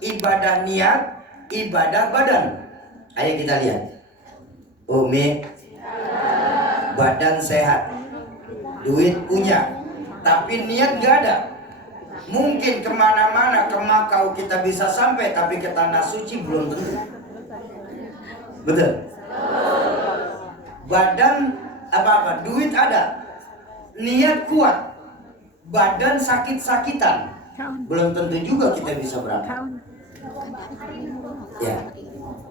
ibadah niat, ibadah badan. Ayo kita lihat. Umi, badan sehat, duit punya, tapi niat gak ada. Mungkin kemana-mana, ke Makau kita bisa sampai, tapi ke tanah suci belum tentu. Betul? Badan apa-apa, duit ada, niat kuat, badan sakit-sakitan, belum tentu juga kita bisa berangkat. Ya,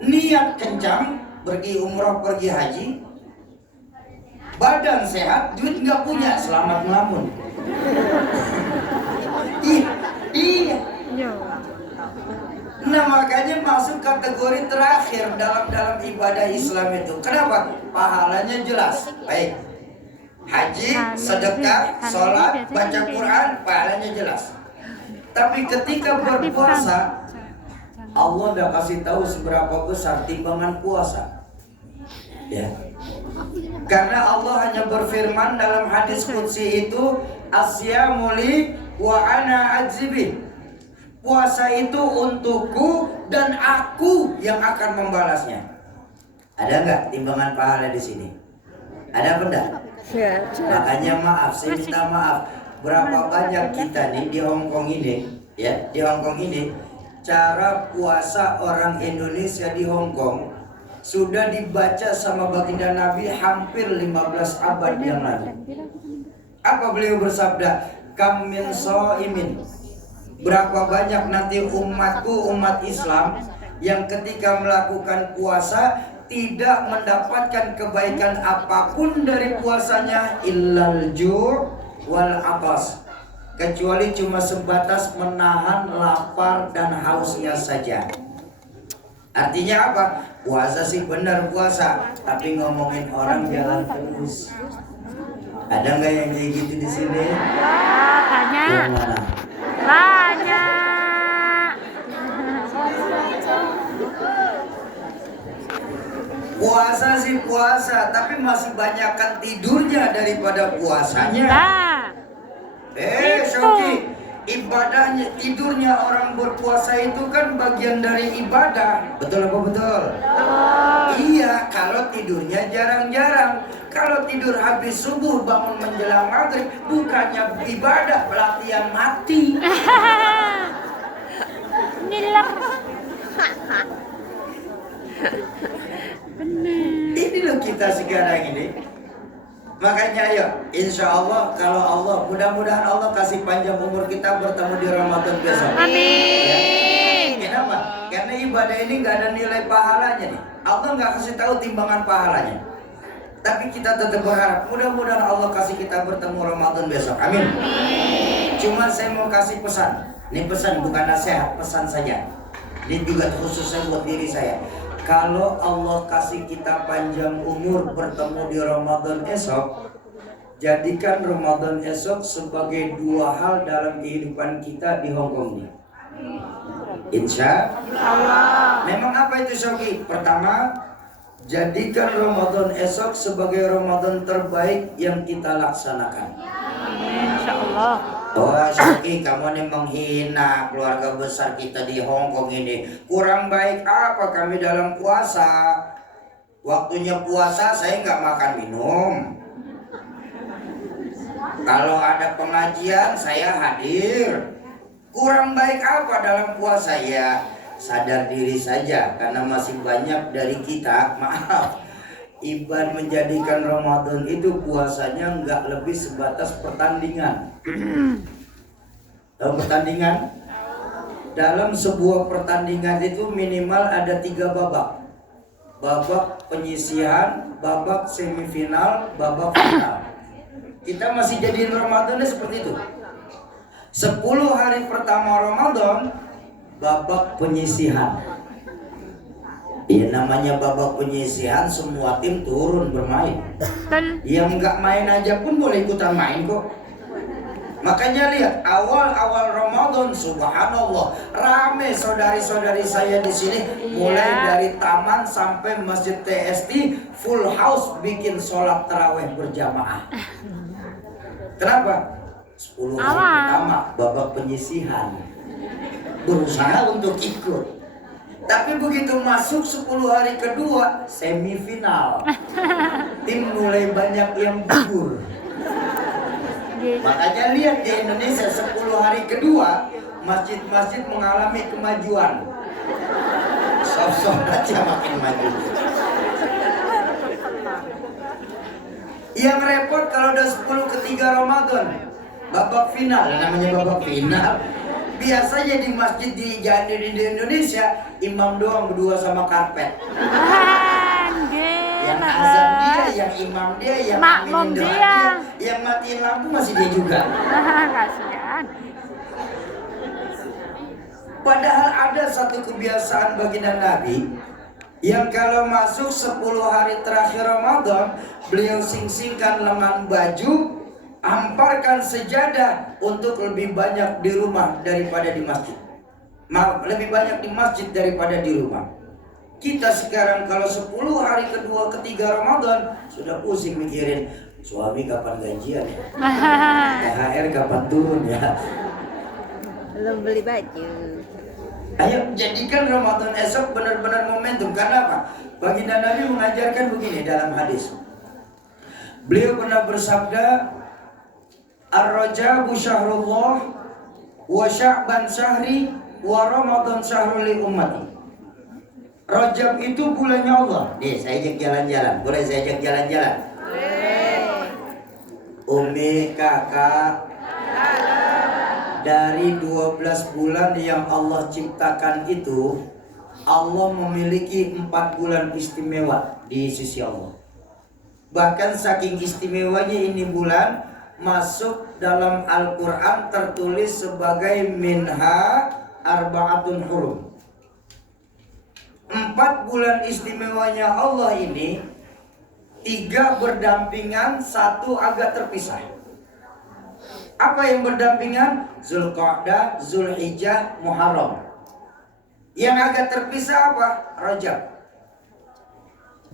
niat kencang, pergi umroh, pergi haji, badan sehat, duit nggak punya, selamat ngelamun. Iya. Nah makanya masuk kategori terakhir dalam ibadah Islam itu. Kenapa? Pahalanya jelas. Baik, haji, sedekah, sholat, baca Quran, pahalanya jelas. Tapi ketika berpuasa, Allah udah kasih tahu seberapa besar timbangan puasa. Ya. Karena Allah hanya berfirman dalam hadis qudsi itu, asyamu li wa ana ajzibih. Puasa itu untukku dan aku yang akan membalasnya. Ada nggak timbangan pahala di sini? Ada apa enggak? Makanya maaf, saya minta maaf. Berapa banyak kita nih di Hongkong ini, ya di Hongkong ini, cara puasa orang Indonesia di Hongkong sudah dibaca sama baginda Nabi hampir 15 abad yang lalu. Apa beliau bersabda? Kam min shaimin. Berapa banyak nanti umatku, umat Islam yang ketika melakukan puasa tidak mendapatkan kebaikan apapun dari puasanya illal ju' wal atas, kecuali cuma sebatas menahan lapar dan hausnya saja. Artinya apa? Puasa sih benar puasa, tapi ngomongin orang jalan terus. Ada nggak yang kayak gitu di sini? Banyak. Yang mana? Banyak. Puasa sih puasa, tapi masih banyakkan tidurnya daripada puasanya. Nah, Shoki, ibadahnya, tidurnya orang berpuasa itu kan bagian dari ibadah. Betul apa betul? Iya, kalau tidurnya jarang-jarang. Kalau tidur habis subuh bangun menjelang maghrib, bukannya ibadah, pelatihan mati. ngiler. Ini loh kita sekarang ini. Makanya ayo, insya Allah kalau Allah, mudah-mudahan Allah kasih panjang umur kita bertemu di Ramadan besok. Amin. Ya. Kenapa? Karena ibadah ini nggak ada nilai pahalanya nih. Allah nggak kasih tahu timbangan pahalanya. Tapi kita tetap berharap mudah-mudahan Allah kasih kita bertemu Ramadan besok. Amin. Cuma saya mau kasih pesan. Ini pesan bukan nasihat, pesan saja. Ini juga khususnya buat diri saya. Kalau Allah kasih kita panjang umur bertemu di Ramadan esok, jadikan Ramadan esok sebagai dua hal dalam kehidupan kita di Hongkong ini. Insya Allah. Memang apa itu Shoki? Pertama, jadikan Ramadan esok sebagai Ramadan terbaik yang kita laksanakan. Insya Allah. Oh Shoki, kamu ini menghina keluarga besar kita di Hongkong ini. Kurang baik apa kami dalam puasa? Waktunya puasa saya nggak makan minum. Kalau ada pengajian saya hadir. Kurang baik apa dalam puasa ya? Sadar diri saja, karena masih banyak dari kita, maaf, ibadah menjadikan Ramadan itu puasanya nggak lebih sebatas pertandingan. Tahu pertandingan? Dalam sebuah pertandingan itu minimal ada 3 babak. Babak penyisihan, babak semifinal, babak final. Kita masih jadiin Ramadannya seperti itu. 10 hari pertama Ramadan, babak penyisihan. Ya namanya babak penyisihan, semua tim turun bermain. Yang nggak main aja pun boleh ikutan main kok. Makanya lihat awal-awal Ramadan, subhanallah, rame saudari-saudari saya di sini, mulai dari taman sampai masjid TST, full house bikin sholat tarawih berjamaah. Kenapa? 10 hari pertama babak penyisihan. berusaha untuk ikut. Tapi begitu masuk 10 hari kedua, semifinal, tim mulai banyak yang gugur. Makanya lihat di Indonesia 10 hari kedua, masjid-masjid mengalami kemajuan. Sof-sof aja makin maju. Yang repot kalau udah 10 ketiga Ramadan, babak final, namanya babak final. Biasanya di masjid di Indonesia, imam doang berdua sama karpet. Yang azan dia, yang imam dia, yang aminin doa dia, yang matiin lampu masih dia juga. Kasihan. Padahal ada satu kebiasaan baginda Nabi yang kalau masuk 10 hari terakhir Ramadan, beliau sing-singkan lengan baju, hamparkan sejadah untuk lebih banyak di rumah daripada di masjid. Maaf, lebih banyak di masjid daripada di rumah. Kita sekarang kalau 10 hari kedua ketiga Ramadan sudah pusing mikirin suami kapan gajian ya, THR kapan turun ya, belum beli baju. Ayo jadikan Ramadan esok benar-benar momentum. Karena apa? Baginda Nabi mengajarkan begini dalam hadis. Beliau pernah bersabda, Ar-Rajabu syahrullah wa Sya'ban syahri wa Ramadan syahrul li ummati. Rajab itu bulannya Allah. Nih, saya ajak jalan-jalan. Boleh saya ajak jalan-jalan? Umi, kakak, dari 12 bulan yang Allah ciptakan itu, Allah memiliki 4 bulan istimewa di sisi Allah. Bahkan saking istimewanya ini bulan, masuk dalam Al-Quran tertulis sebagai minha arba'atun hurum. 4 bulan istimewanya Allah ini, 3 berdampingan, 1 agak terpisah. Apa yang berdampingan? Zulqa'dah, Zulhijjah, Muharram. Yang agak terpisah apa? Rajab.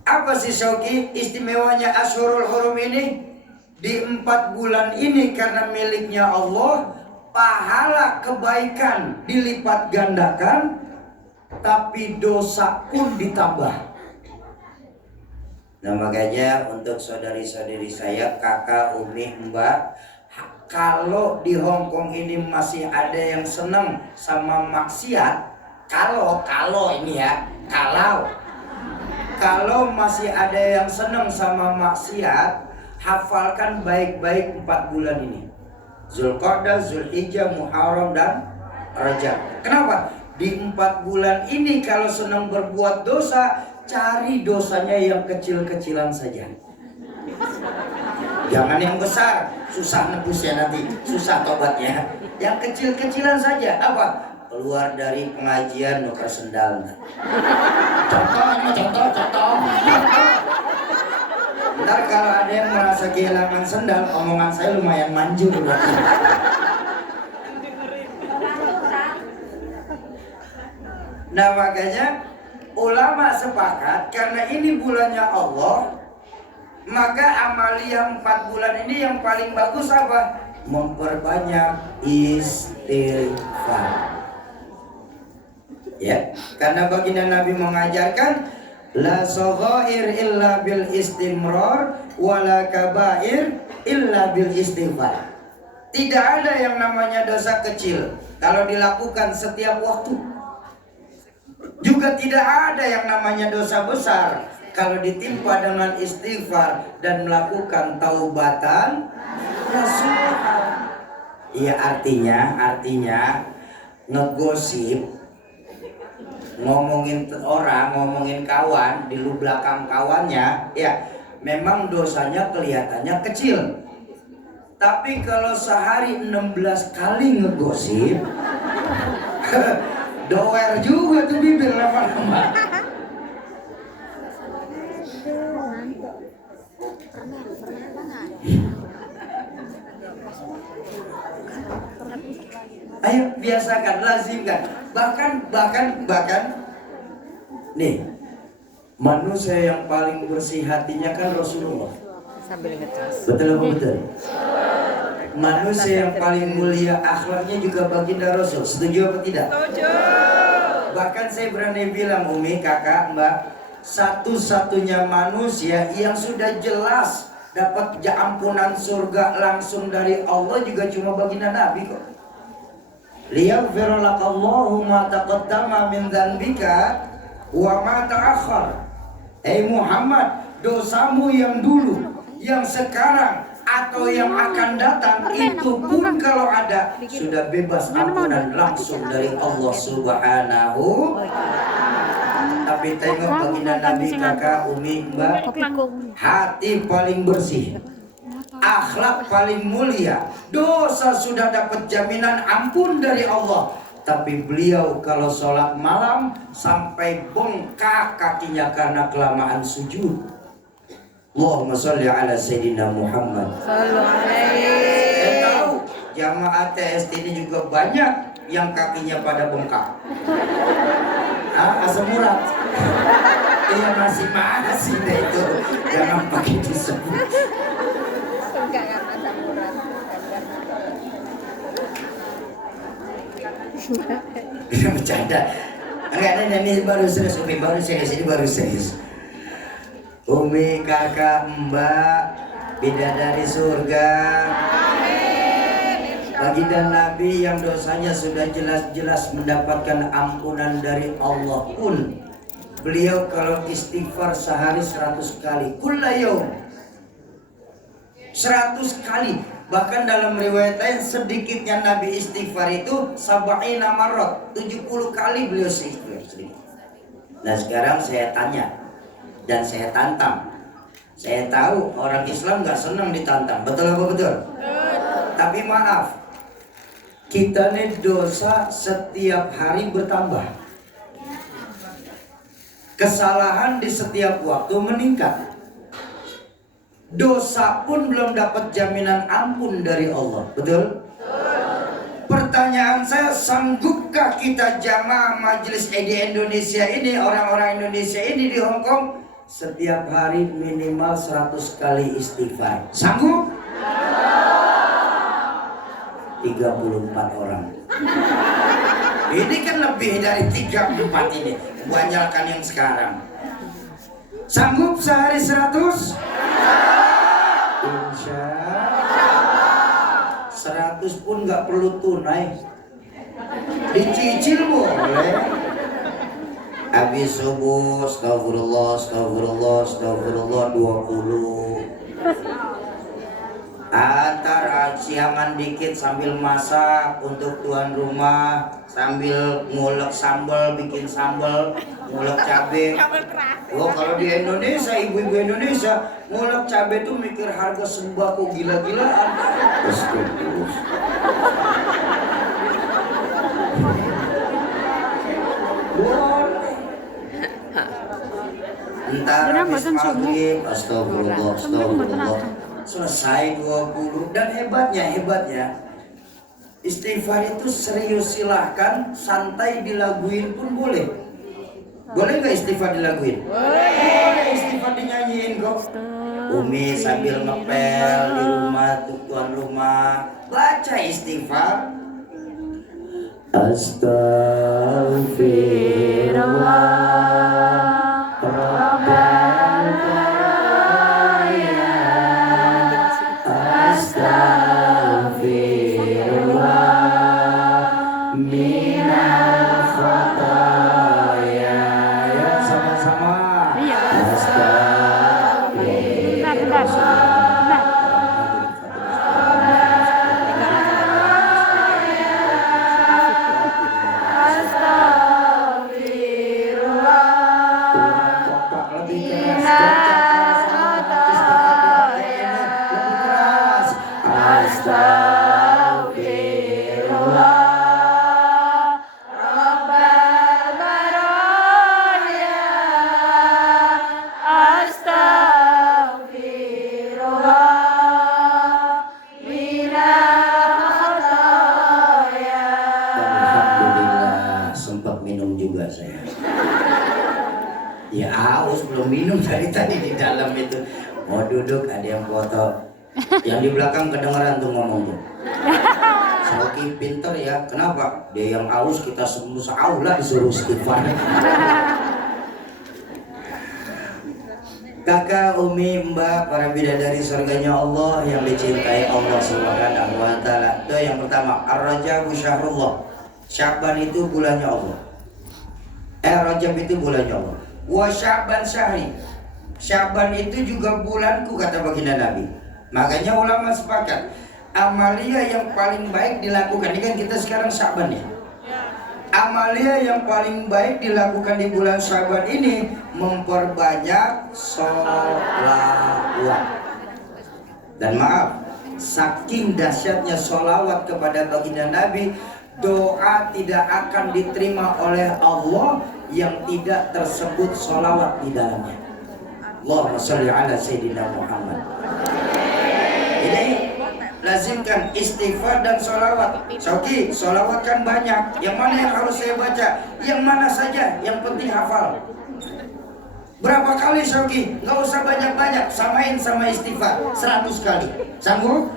Apa sih Syauqi istimewanya Ashurul Hurum ini? Di 4 bulan ini karena miliknya Allah, pahala kebaikan dilipat gandakan, tapi dosa pun ditambah. Nah makanya untuk saudari-saudari saya, kakak, umi, mbak, kalau di Hongkong ini masih ada yang senang sama maksiat, kalau ini ya, kalau masih ada yang senang sama maksiat, hafalkan baik-baik 4 bulan ini. Zulqa'dah, Zulhijjah, Muharram dan Rajab. Kenapa? Di 4 bulan ini kalau senang berbuat dosa, cari dosanya yang kecil-kecilan saja. Jangan yang besar, susah nebusnya nanti, susah tobatnya. Yang kecil-kecilan saja. Apa? Keluar dari pengajian nuker sendal. Contoh. Ntar kalau ada yang merasa kehilangan sendal, omongan saya lumayan manjur. Nah makanya ulama sepakat karena ini bulannya Allah, maka amaliyah 4 bulan ini yang paling bagus apa? Memperbanyak istighfar. Ya, karena baginda Nabi mengajarkan la saghair illa bil istimrar wala kabair illa bil istighfar. Tidak ada yang namanya dosa kecil kalau dilakukan setiap waktu. Juga tidak ada yang namanya dosa besar kalau ditimpa dengan istighfar dan melakukan taubatan nasuha. Iya artinya ngegosip, ngomongin orang, ngomongin kawan di belakang kawannya, ya memang dosanya kelihatannya kecil. Tapi kalau sehari 16 kali ngegosip, doer juga tuh bibir lama-lama. Ayo biasakan, lazimkan. Bahkan nih, manusia yang paling bersih hatinya kan Rasulullah. Sambil ngecas. Betul apa betul? Manusia yang paling mulia akhlaknya juga baginda Rasul. Setuju apa tidak? Setuju. Bahkan saya berani bilang, Umi, kakak, mbak, satu-satunya manusia yang sudah jelas dapat ampunan surga langsung dari Allah juga cuma baginda Nabi kok. Liyaghfira lakallahu ma taqaddama min dzanbika wa ma ta'akhkhar. Muhammad, dosamu yang dulu, yang sekarang atau yang akan datang itu pun kalau ada sudah bebas ampunan langsung dari Allah Subhanahu. Tapi tengok baginda Nabi, kakak, Umi, mbak, hati paling bersih, akhlak paling mulia, dosa sudah dapat jaminan ampun dari Allah. Tapi beliau kalau sholat malam sampai bengkak kakinya karena kelamaan sujud. Allahumma sholli ala Sayyidina Muhammad. Saya tahu jamaah TST ini juga banyak yang kakinya pada bengkak. Asam urat. Iya masih deh itu. Jangan pakai disebut. Enggak kan asam urat. Bercanda. Enggak, ini baru serius, Umi, baru serius, ini baru serius. Umi, kakak, mbak, bidadari surga. Baginda Nabi yang dosanya sudah jelas-jelas mendapatkan ampunan dari Allah pun, beliau kalau istighfar sehari 100 kali, kulla yaum, 100 kali. Bahkan dalam riwayat lain sedikitnya Nabi istighfar itu sab'ina marrat, 70 kali beliau istighfar sedikit. Nah sekarang saya tanya dan saya tantang. Saya tahu orang Islam nggak senang ditantang, betul apa betul? Tapi maaf, kita nih dosa setiap hari bertambah, kesalahan di setiap waktu meningkat. Dosa pun belum dapat jaminan ampun dari Allah, betul? Pertanyaan saya, sanggupkah kita jamaah majelis di Indonesia ini, orang-orang Indonesia ini di Hong Kong, setiap hari minimal 100 kali istighfar? Sanggup? 34 orang. Ini kan lebih dari 34 ini. Banyakkan yang sekarang. Sanggup sehari 100? Insya Allah. 100 pun nggak perlu tunai, dicicil boleh. Habis subuh, astagfirullah, astagfirullah, astagfirullah 20. Antar siangan dikit sambil masak untuk tuan rumah, sambil ngulek sambal, bikin sambal, ngulek cabai. Oh kalau di Indonesia, ibu-ibu Indonesia ngulek cabai tuh mikir harga sembako gila-gilaan. Boleh. Entar habis maghrib, astagfirullah, astagfirullah, selesai 20. Dan hebatnya istighfar itu serius, silahkan, santai dilaguin pun boleh. Boleh nggak istighfar dilaguin? Boleh istighfar dinyanyiin kok. Umi sambil ngepel di rumah, tuan rumah baca istighfar. Astaghfirullah Rabbal baraya, astaghfirullah minal khataya. Ya sama-sama. Astaghfirullah. Ya aus belum minum dari tadi di dalam itu. Mau duduk ada yang foto. Yang di belakang kedengeran tuh ngomong tuh. Soki pinter ya, kenapa? Dia yang aus, kita semua seaula disuruh istighfar. Kakak, umi, mbak, para bidadari surganya Allah yang dicintai Allah Subhanahu wa taala. Itu yang pertama, Ar-Rajab syahrullah. Sya'ban itu bulannya Allah. Rajab itu bulannya Allah. Wa Sya'ban syahri. Sya'ban itu juga bulanku, kata baginda Nabi. Makanya ulama sepakat, amalia yang paling baik dilakukan. Ini kan kita sekarang Sya'ban ya. Amalia yang paling baik dilakukan di bulan Sya'ban ini memperbanyak sholawat. Dan maaf, saking dahsyatnya sholawat kepada baginda Nabi, doa tidak akan diterima oleh Allah yang tidak tersebut sholawat di dalamnya. Allahumma sholli ala Sayyidina Muhammad. Jadi lazimkan istighfar dan sholawat. Soki, sholawat kan banyak. Yang mana yang harus saya baca? Yang mana saja, yang penting hafal. Berapa kali Soki? Nggak usah banyak-banyak. Samain sama istighfar 100 kali. Sanggup?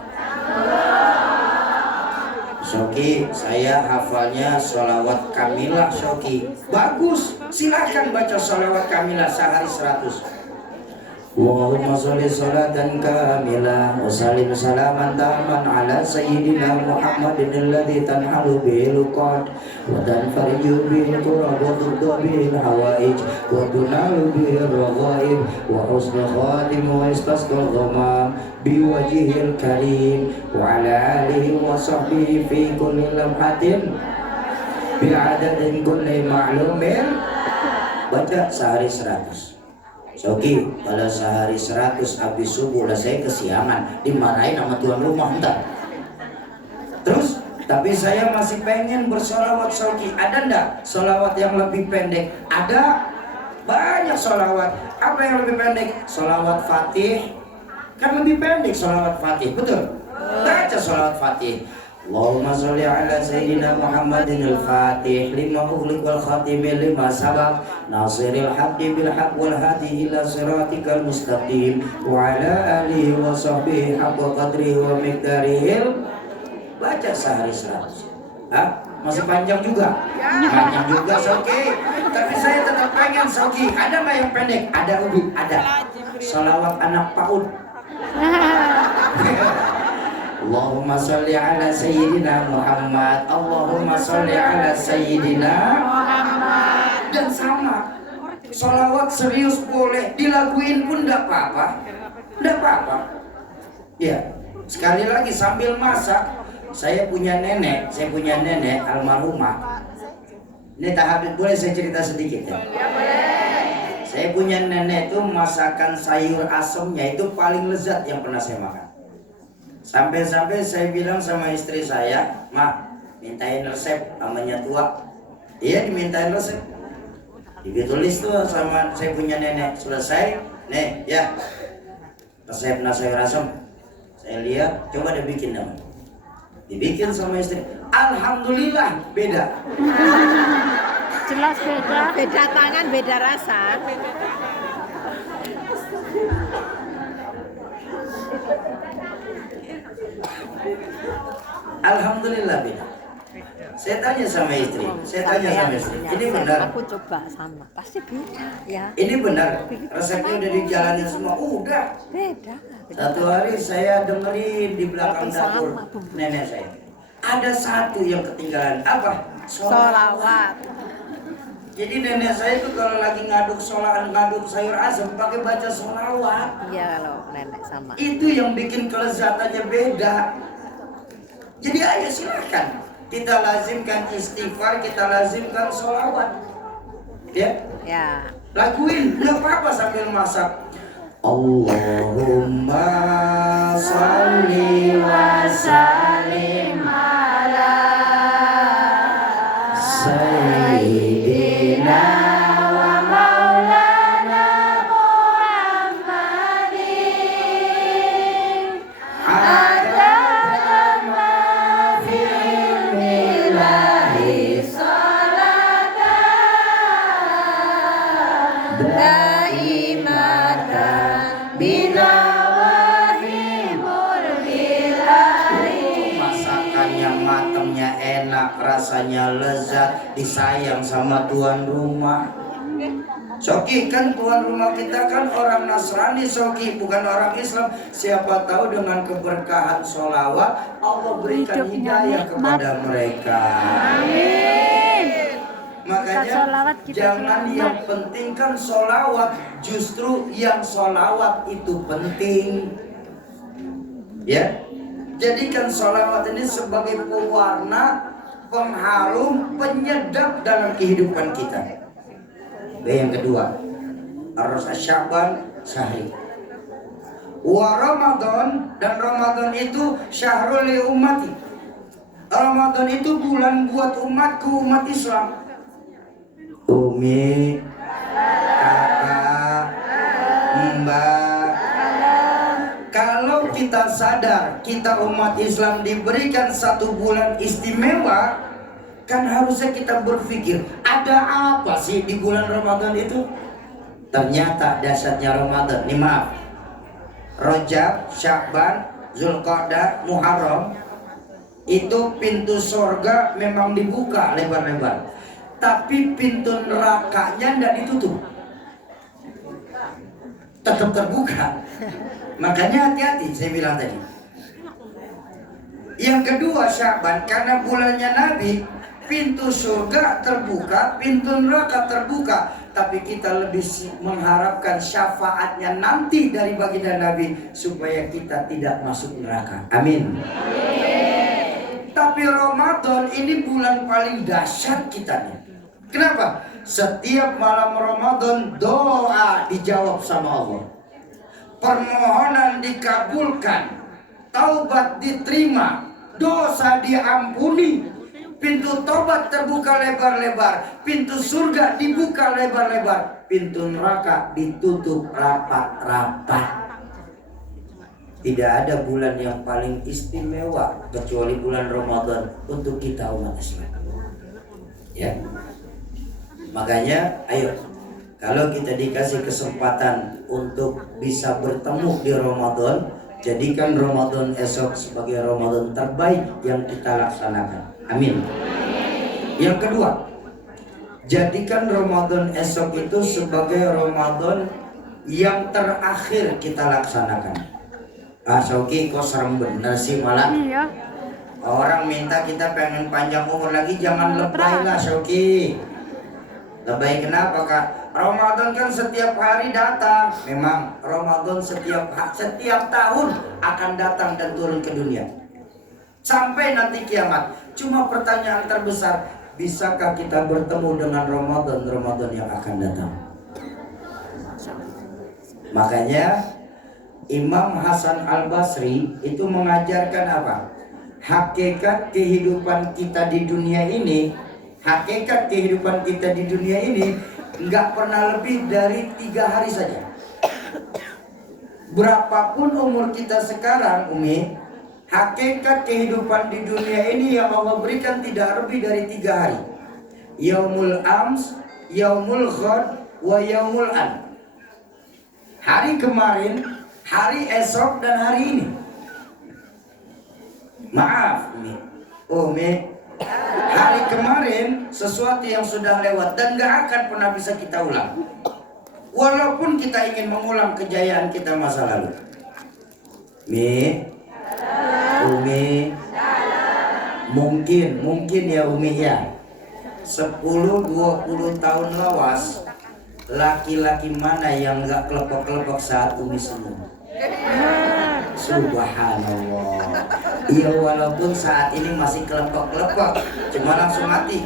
Soki, saya hafalnya sholawat kamilah Soki. Bagus, silahkan baca sholawat kamilah sehari 100. Allahumma sholli sholatan kamilah wa sallim salaman taman ala sayyidina Muhammadin alladhi tanhalu bihil qad wa tanfariju bihil qurab wa tudda bihil hawaij wa tunalu bihil raghaib wa husnul khatim wa istasqal ghamam biwajhil karim wa ala alihi wa sahbihi fi kulli lamhatin bi'adadin kulli ma'lumin. Baca sehari 100. Soki, kalau sehari 100 habis subuh lah saya kesiangan, dimarahin sama tuan rumah entar. Terus, tapi saya masih pengen bersolawat Soki. Ada ndak solawat yang lebih pendek? Ada, banyak solawat. Apa yang lebih pendek? Solawat Fatih. Kan lebih pendek solawat Fatih, betul? Baca solawat Fatih. Allahumma sholli ala Sayyidina Muhammadin al-Fatih lima ughliq wal khatim lima sabaq nasiril haqqi bil haqq wal hadi ila siratikal mustaqim wa ala alihi wa sahbihi haqqa qadrihi wa miqdarihil. Baca sehari 100. Hah? Masih panjang juga? Panjang juga Soki. Tapi saya tetap pengen Soki. Ada nggak yang pendek? Ada Ubi? Ada. Salawat anak PAUD. Allahumma sholli ala Sayyidina Muhammad. Allahumma sholli ala Sayyidina Muhammad. Dan sama, sholawat serius boleh, dilakuin pun tidak apa-apa. Tidak apa-apa. Ya, sekali lagi sambil masak, saya punya nenek almarhumah. Ini tahap boleh saya cerita sedikit ya? Saya punya nenek itu masakan sayur asemnya itu paling lezat yang pernah saya makan. Sampai-sampai saya bilang sama istri saya, "Ma, mintain resep namanya tua." Iya, dimintain resep. Ditulis tuh sama saya punya nenek. Selesai, nih ya resep nasi sayur asam. Saya lihat, coba dibikin namanya. Dibikin sama istri. Alhamdulillah beda. Jelas beda. Beda tangan, beda rasa. Alhamdulillah beda. Saya tanya sama istri, ini benar? Aku coba sama, pasti beda ya. Ini benar? Resepnya udah dijalanin semua? Udah. Beda. Satu hari saya dengerin di belakang dapur nenek saya. Ada satu yang ketinggalan, apa? Sholawat. Jadi nenek saya itu kalau lagi ngaduk sayur asam pakai baca sholawat. Iya, kalau nenek sama. Itu yang bikin kelezatannya beda. Jadi ayo silakan kita lazimkan istighfar, kita lazimkan sholawat. Ya? Ya. Lakuin, nggak apa-apa sambil masak. Allahumma sholli wa sallim ala Sayyidina wa maulana Muhammadin adada ma fi ilmillahi salatan daimatan binawahi rasanya lezat, disayang sama tuan rumah. Soki, kan tuan rumah kita kan orang Nasrani, Soki, bukan orang Islam. Siapa tahu dengan keberkahan sholawat Allah berikan hidayah kepada mereka. Makanya sholawat, jangan sholawat. yang penting kan sholawat, justru yang sholawat itu penting. Ya, jadikan sholawat ini sebagai pewarna, pengharum, penyedap dalam kehidupan kita. Yang kedua, Sya'ban Syahri. Wa Ramadan, dan Ramadan itu syahrul li ummati. Ramadan itu bulan buat umatku, umat Islam. Umi, kakak, mbak, kalau kita sadar kita umat Islam diberikan satu bulan istimewa, kan harusnya kita berpikir ada apa sih di bulan Ramadan itu. Ternyata dasarnya Ramadan, nih maaf, Rajab, Sya'ban, Zulqa'dah, Muharram, itu pintu surga memang dibuka lebar-lebar, tapi pintu nerakanya tidak ditutup, tetap terbuka. Makanya hati-hati, saya bilang tadi. Yang kedua Sya'ban, karena bulannya Nabi, pintu surga terbuka, pintu neraka terbuka, tapi kita lebih mengharapkan syafaatnya nanti dari baginda Nabi supaya kita tidak masuk neraka. Amin. Tapi Ramadan ini bulan paling dahsyat kita nih. Kenapa? Setiap malam Ramadan doa dijawab sama Allah, permohonan dikabulkan, taubat diterima, dosa diampuni, pintu tobat terbuka lebar-lebar, pintu surga dibuka lebar-lebar, pintu neraka ditutup rapat-rapat. Tidak ada bulan yang paling istimewa kecuali bulan Ramadan untuk kita umat Islam. Ya. Makanya ayo, kalau kita dikasih kesempatan untuk bisa bertemu di Ramadan, jadikan Ramadan esok sebagai Ramadan terbaik yang kita laksanakan. Amin. Yang kedua, jadikan Ramadan esok itu sebagai Ramadan yang terakhir kita laksanakan. Soki, kok serem bener sih malah. Iya. Orang minta kita pengen panjang umur lagi, jangan lebay lah Soki. Lebay kenapa kak? Ramadan kan setiap hari datang. Memang Ramadan setiap tahun akan datang dan turun ke dunia sampai nanti kiamat. Cuma pertanyaan terbesar, bisakah kita bertemu dengan Ramadan yang akan datang? Makanya Imam Hasan Al-Basri itu mengajarkan apa? Hakikat kehidupan kita di dunia ini, nggak pernah lebih dari 3 hari saja. Berapapun umur kita sekarang, Umi, hakikat kehidupan di dunia ini yang Allah berikan tidak lebih dari 3 hari. Yaumul ams, yaumul ghad, wa yaumul an. Hari kemarin, hari esok, dan hari ini. Maaf Umi, hari kemarin sesuatu yang sudah lewat dan gak akan pernah bisa kita ulang. Walaupun kita ingin mengulang kejayaan kita masa lalu. Umi, mungkin ya Umi ya, 10-20 tahun lawas, laki-laki mana yang gak kelepek-kelepek saat Umi senyum? Subhanallah. Iya, walaupun saat ini masih kelepek-kelepek, cuma langsung mati.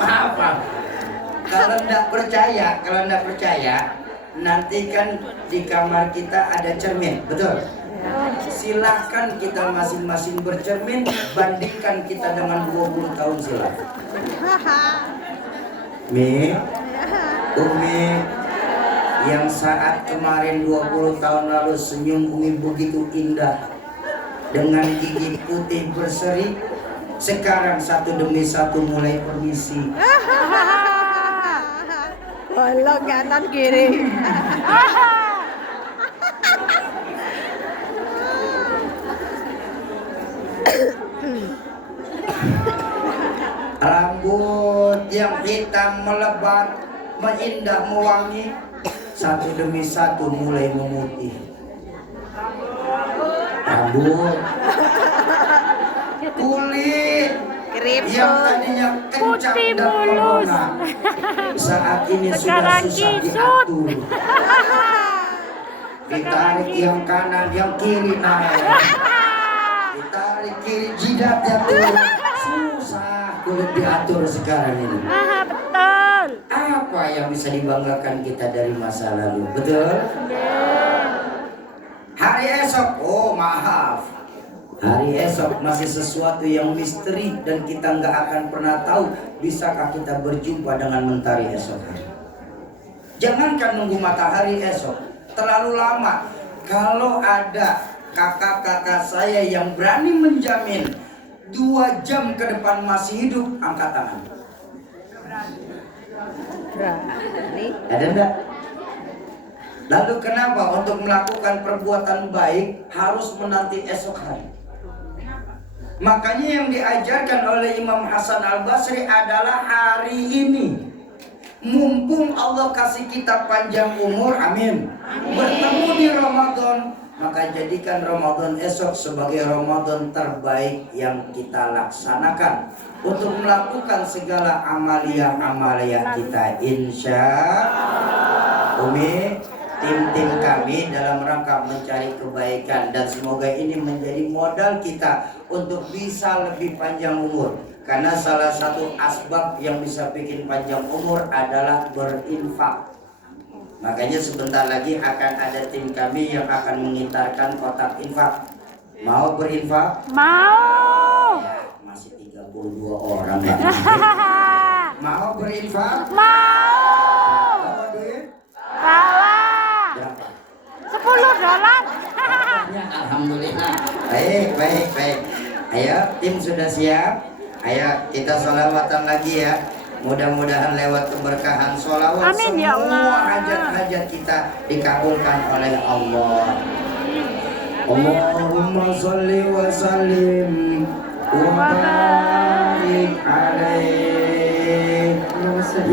Maaf. Kalau nggak percaya, nanti kan di kamar kita ada cermin, betul? Silahkan kita masing-masing bercermin, bandingkan kita dengan 20 tahun silam. Umi, yang saat kemarin 20 tahun lalu senyum Umi begitu indah dengan gigi putih berseri, sekarang satu demi satu mulai permisi. Bolong kanan kiri. Rambut yang hitam melebat, indah mewangi, satu demi satu mulai memutih. Rambut, kulit yang tadinya kencang Putih dan mulus. mengona, saat ini sudah Sekarang susah kisut. diatur. Ditarik yang kanan, yang kiri naik. Ditarik kiri, jidatnya turun. Susah kulit diatur sekarang ini. Betul. Apa yang bisa dibanggakan kita dari masa lalu? Betul? Hari esok, oh maaf, hari esok masih sesuatu yang misteri dan kita nggak akan pernah tahu bisakah kita berjumpa dengan mentari esok hari. Jangankan nunggu matahari esok, terlalu lama. Kalau ada kakak-kakak saya yang berani menjamin 2 jam ke depan masih hidup, angkat tangan. Berani. Ada enggak? Lalu kenapa untuk melakukan perbuatan baik harus menanti esok hari? Makanya yang diajarkan oleh Imam Hasan Al-Basri adalah hari ini. Mumpung Allah kasih kita panjang umur, amin, bertemu di Ramadan, maka jadikan Ramadan esok sebagai Ramadan terbaik yang kita laksanakan untuk melakukan segala amalia-amalia kita, insya Umi, tim-tim kami dalam rangka mencari kebaikan, dan semoga ini menjadi modal kita untuk bisa lebih panjang umur. Karena salah satu asbab yang bisa bikin panjang umur adalah berinfak. Makanya sebentar lagi akan ada tim kami yang akan mengitarkan kotak infak. Mau berinfak? Mau. Ya, masih 32 orang kan. Mau berinfak? Mau. Bawa duit? Bawa. Berapa? $10. Ya, alhamdulillah. Baik. Ayo, tim sudah siap. Ayo kita sholawatan lagi ya. Mudah-mudahan lewat keberkahan sholawat Amin, ya Allah. semua hajat-hajat kita dikabulkan oleh Allah. Allahumma sholli wa sallim wa barik alaihi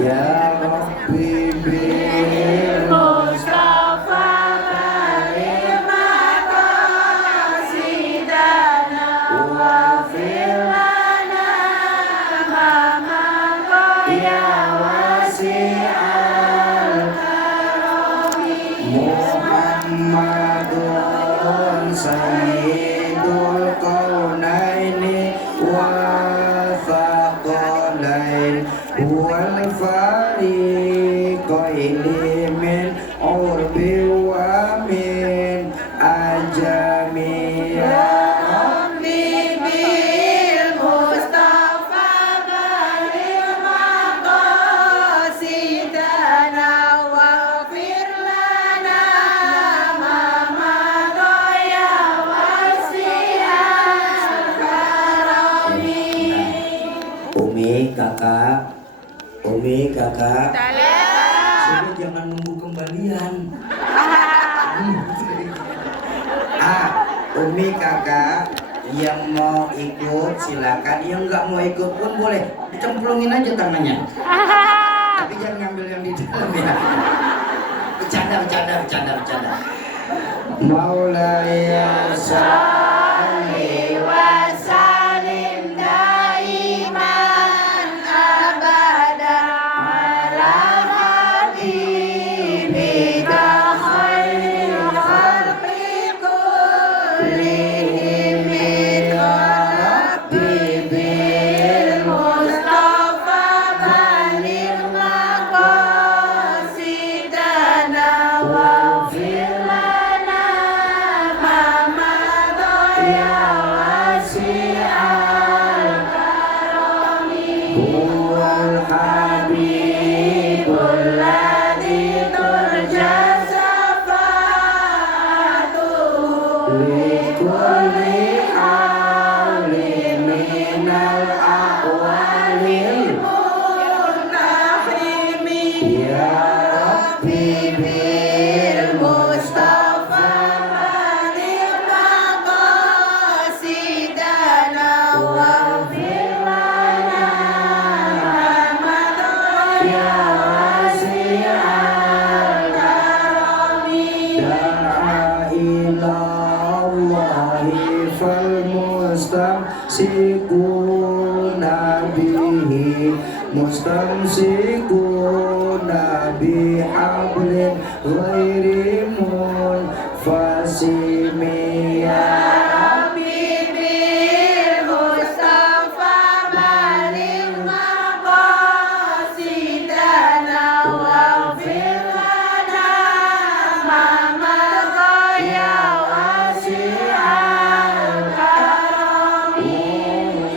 ya Rabbi bil Mustafa wa fil ya wasi'al Muhammadun sayyidul kaunaini wa thaqalain wal fariqaini min urbi wa min ajami ya Umi kakak sudah jangan nunggu kembalian. Umi kakak yang mau ikut silakan, yang nggak mau ikut pun boleh, dicemplungin aja tangannya. Tapi jangan ngambil yang di dalam ya. Bercanda. Maulaya salli wa sallim daiman abada ala habibika khairil khalqi kullihim ya Rabbi bil Mustafa baligh maqasidana wa fil lana ma madha ya wasi'al karami huwal habibul ladzi turja safa'atuhu li kulli hawli minal aqwalil muntahimi ya Rabbi bil Mustafa baligh maqasidana wa fil lana bihi mustamsikuna bihablin ghairi munfasimi ya Rabbi bil Mustafa baligh maqasidana waghfir lana ma madha ya wasi'al karami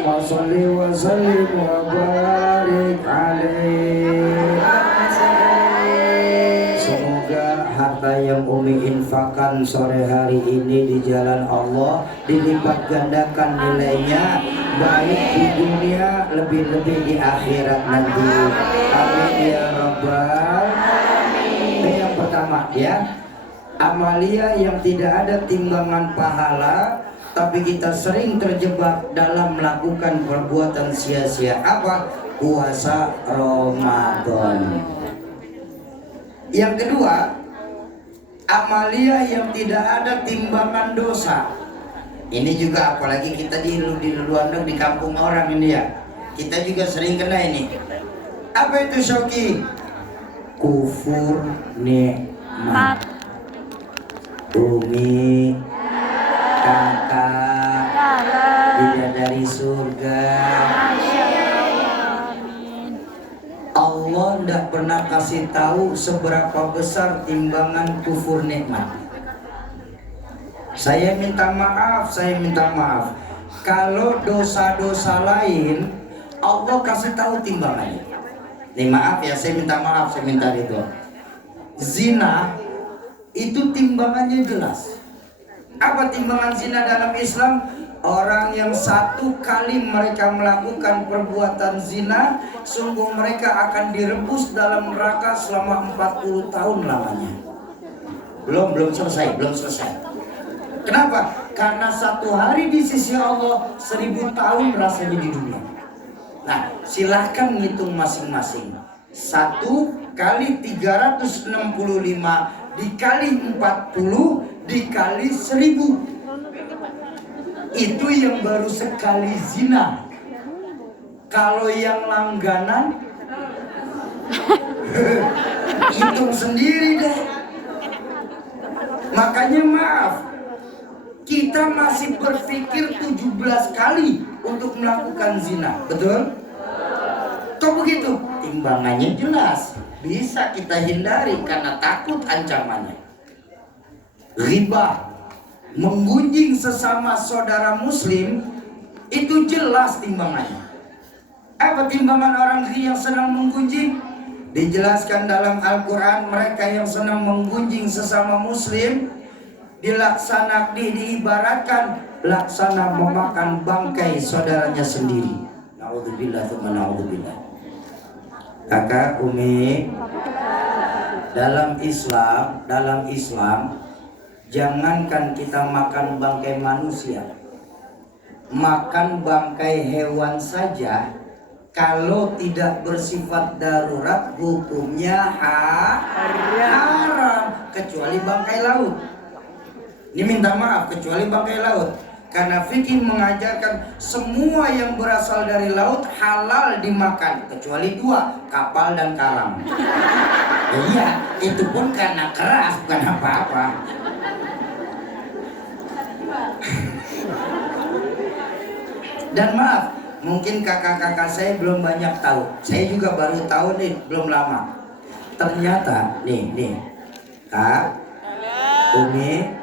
wa salli wa sallim wa barik alaihi. Semoga harta yang Umi infakkan sore hari ini di jalan Allah dilipat gandakan nilainya, baik di dunia lebih-lebih di akhirat nanti. Amin ya rabbal alamin. Yang pertama ya, amalia yang tidak ada timbangan pahala, tapi kita sering terjebak dalam melakukan perbuatan sia-sia. Apa? Puasa Ramadan. Yang kedua, amalia yang tidak ada timbangan dosa. Ini juga apalagi kita di luar negeri, di kampung orang ini ya, kita juga sering kena ini. Apa itu Syauki? Kufur nikmat. Umi, kakak, bidadari surga. Allah tidak pernah kasih tahu seberapa besar timbangan kufur nikmat. Saya minta maaf. Kalau dosa-dosa lain Allah kasih tahu timbangannya. Nih maaf ya, saya minta itu. Zina itu timbangannya jelas. Apa timbangan zina dalam Islam? Orang yang satu kali mereka melakukan perbuatan zina, sungguh mereka akan direbus dalam neraka selama 40 tahun lamanya. Belum selesai. Kenapa? Karena satu hari di sisi Allah 1000 tahun rasanya di dunia. Nah, silahkan ngitung masing-masing. 1 kali 365 dikali 40 dikali 1000. Itu yang baru sekali zina. Kalau yang langganan hitung sendiri deh. Makanya maaf, kita masih berpikir 17 kali untuk melakukan zina. Betul? Kok begitu? Timbangannya jelas, bisa kita hindari karena takut ancamannya. Riba, menggunjing sesama saudara muslim, itu jelas timbangannya. Apa timbangan orang yang senang menggunjing? Dijelaskan dalam Al-Quran, mereka yang senang menggunjing sesama muslim diibaratkan laksana memakan bangkai saudaranya sendiri. Naudzubillah tsumma naudzubillah. Kakak Umi, dalam Islam jangankan kita makan bangkai manusia, makan bangkai hewan saja, kalau tidak bersifat darurat hukumnya haram, kecuali bangkai laut. Ini minta maaf, kecuali bangkai laut, karena fikih mengajarkan semua yang berasal dari laut halal dimakan, kecuali 2, kapal dan karang. Iya, itu pun karena keras, bukan apa-apa. Dan maaf, mungkin kakak-kakak saya belum banyak tahu. Saya juga baru tahu nih, belum lama. Ternyata, nih, Kak, Umi,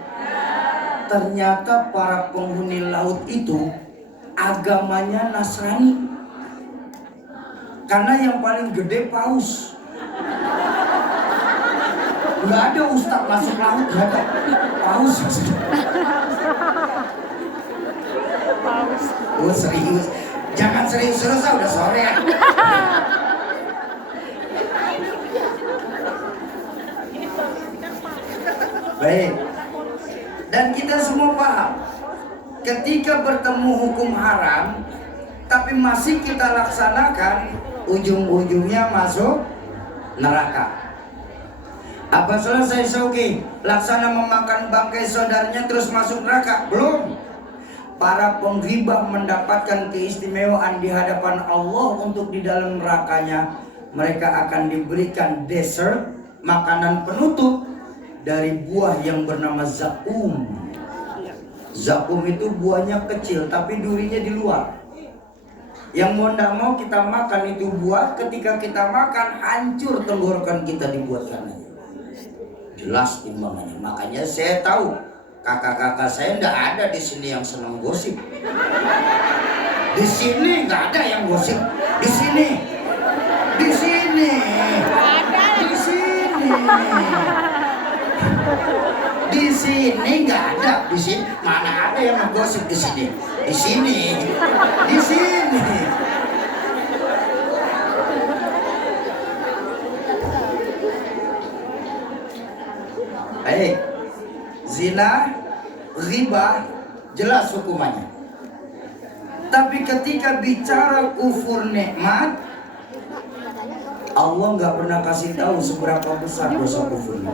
ternyata para penghuni laut itu agamanya Nasrani. Karena yang paling gede paus. Nggak ada ustaz masuk laut, nggak ada. Paus. Oh serius, jangan serius terus, udah sore ya. Baik, dan kita semua paham, ketika bertemu hukum haram tapi masih kita laksanakan, ujung-ujungnya masuk neraka. Apa selesai Syauki? Laksana memakan bangkai saudaranya terus masuk neraka? Belum. para penghibah mendapatkan keistimewaan di hadapan Allah untuk di dalam nerakanya mereka akan diberikan dessert, makanan penutup dari buah yang bernama zakum. Zakum itu buahnya kecil tapi durinya di luar. Yang mau tidak mau kita makan itu buah, ketika kita makan hancur tenggorokan kita dibuat karena jelas timbangannya. Makanya saya tahu kakak-kakak saya tidak ada di sini yang senang gosip. Di sini nggak ada yang gosip. Di sini, di sini, di sini, di sini nggak ada. Di sini mana ada yang gosip di sini? Di sini, di sini. Baik, zina, riba, jelas hukumannya. Tapi ketika bicara kufur nikmat, Allah nggak pernah kasih tahu seberapa besar dosa kufurnya.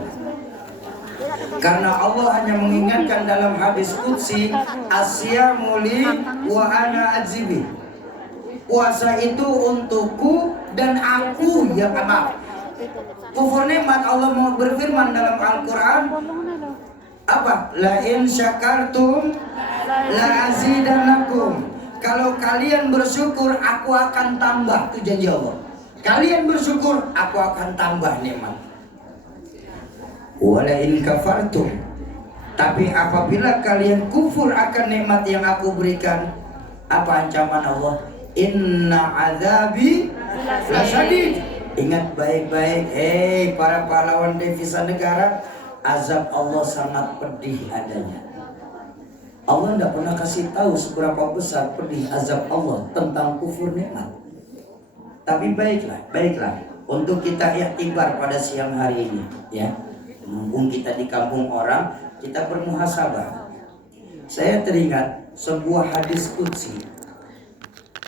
Karena Allah hanya mengingatkan dalam hadis qudsi, asyamu li wa ana adzibi. Puasa itu untukku dan aku yang maaf. Kufur nikmat, Allah mau berfirman dalam Al-Quran apa? La in syakartum la azidannakum. Kalau kalian bersyukur, aku akan tambah. Itu janji Allah. Kalian bersyukur, aku akan tambah nikmat. Wala in kafartum. Tapi apabila kalian kufur akan nikmat yang aku berikan, apa ancaman Allah? Inna azabi lasyadid. Ingat baik-baik, para pahlawan devisa negara, azab Allah sangat pedih adanya. Allah tidak pernah kasih tahu seberapa besar pedih azab Allah tentang kufur nikmat. Tapi baiklah, untuk kita iktibar pada siang hari ini, ya. Mumpung kita di kampung orang, kita bermuhasabah. Saya teringat sebuah hadis qudsi.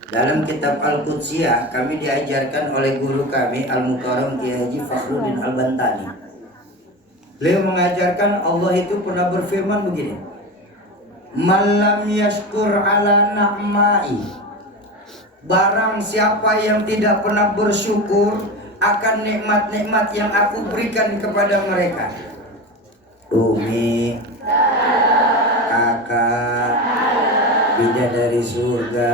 Dalam kitab Al-Qudsiyah kami diajarkan oleh guru kami Al-Mukarram Kiai Haji Fakhruddin Al-Bantani. Beliau mengajarkan Allah itu pernah berfirman begini, malam yashkur ala na'mai. Barang siapa yang tidak pernah bersyukur akan nikmat-nikmat yang aku berikan kepada mereka. Umi, kakak, bidadari surga.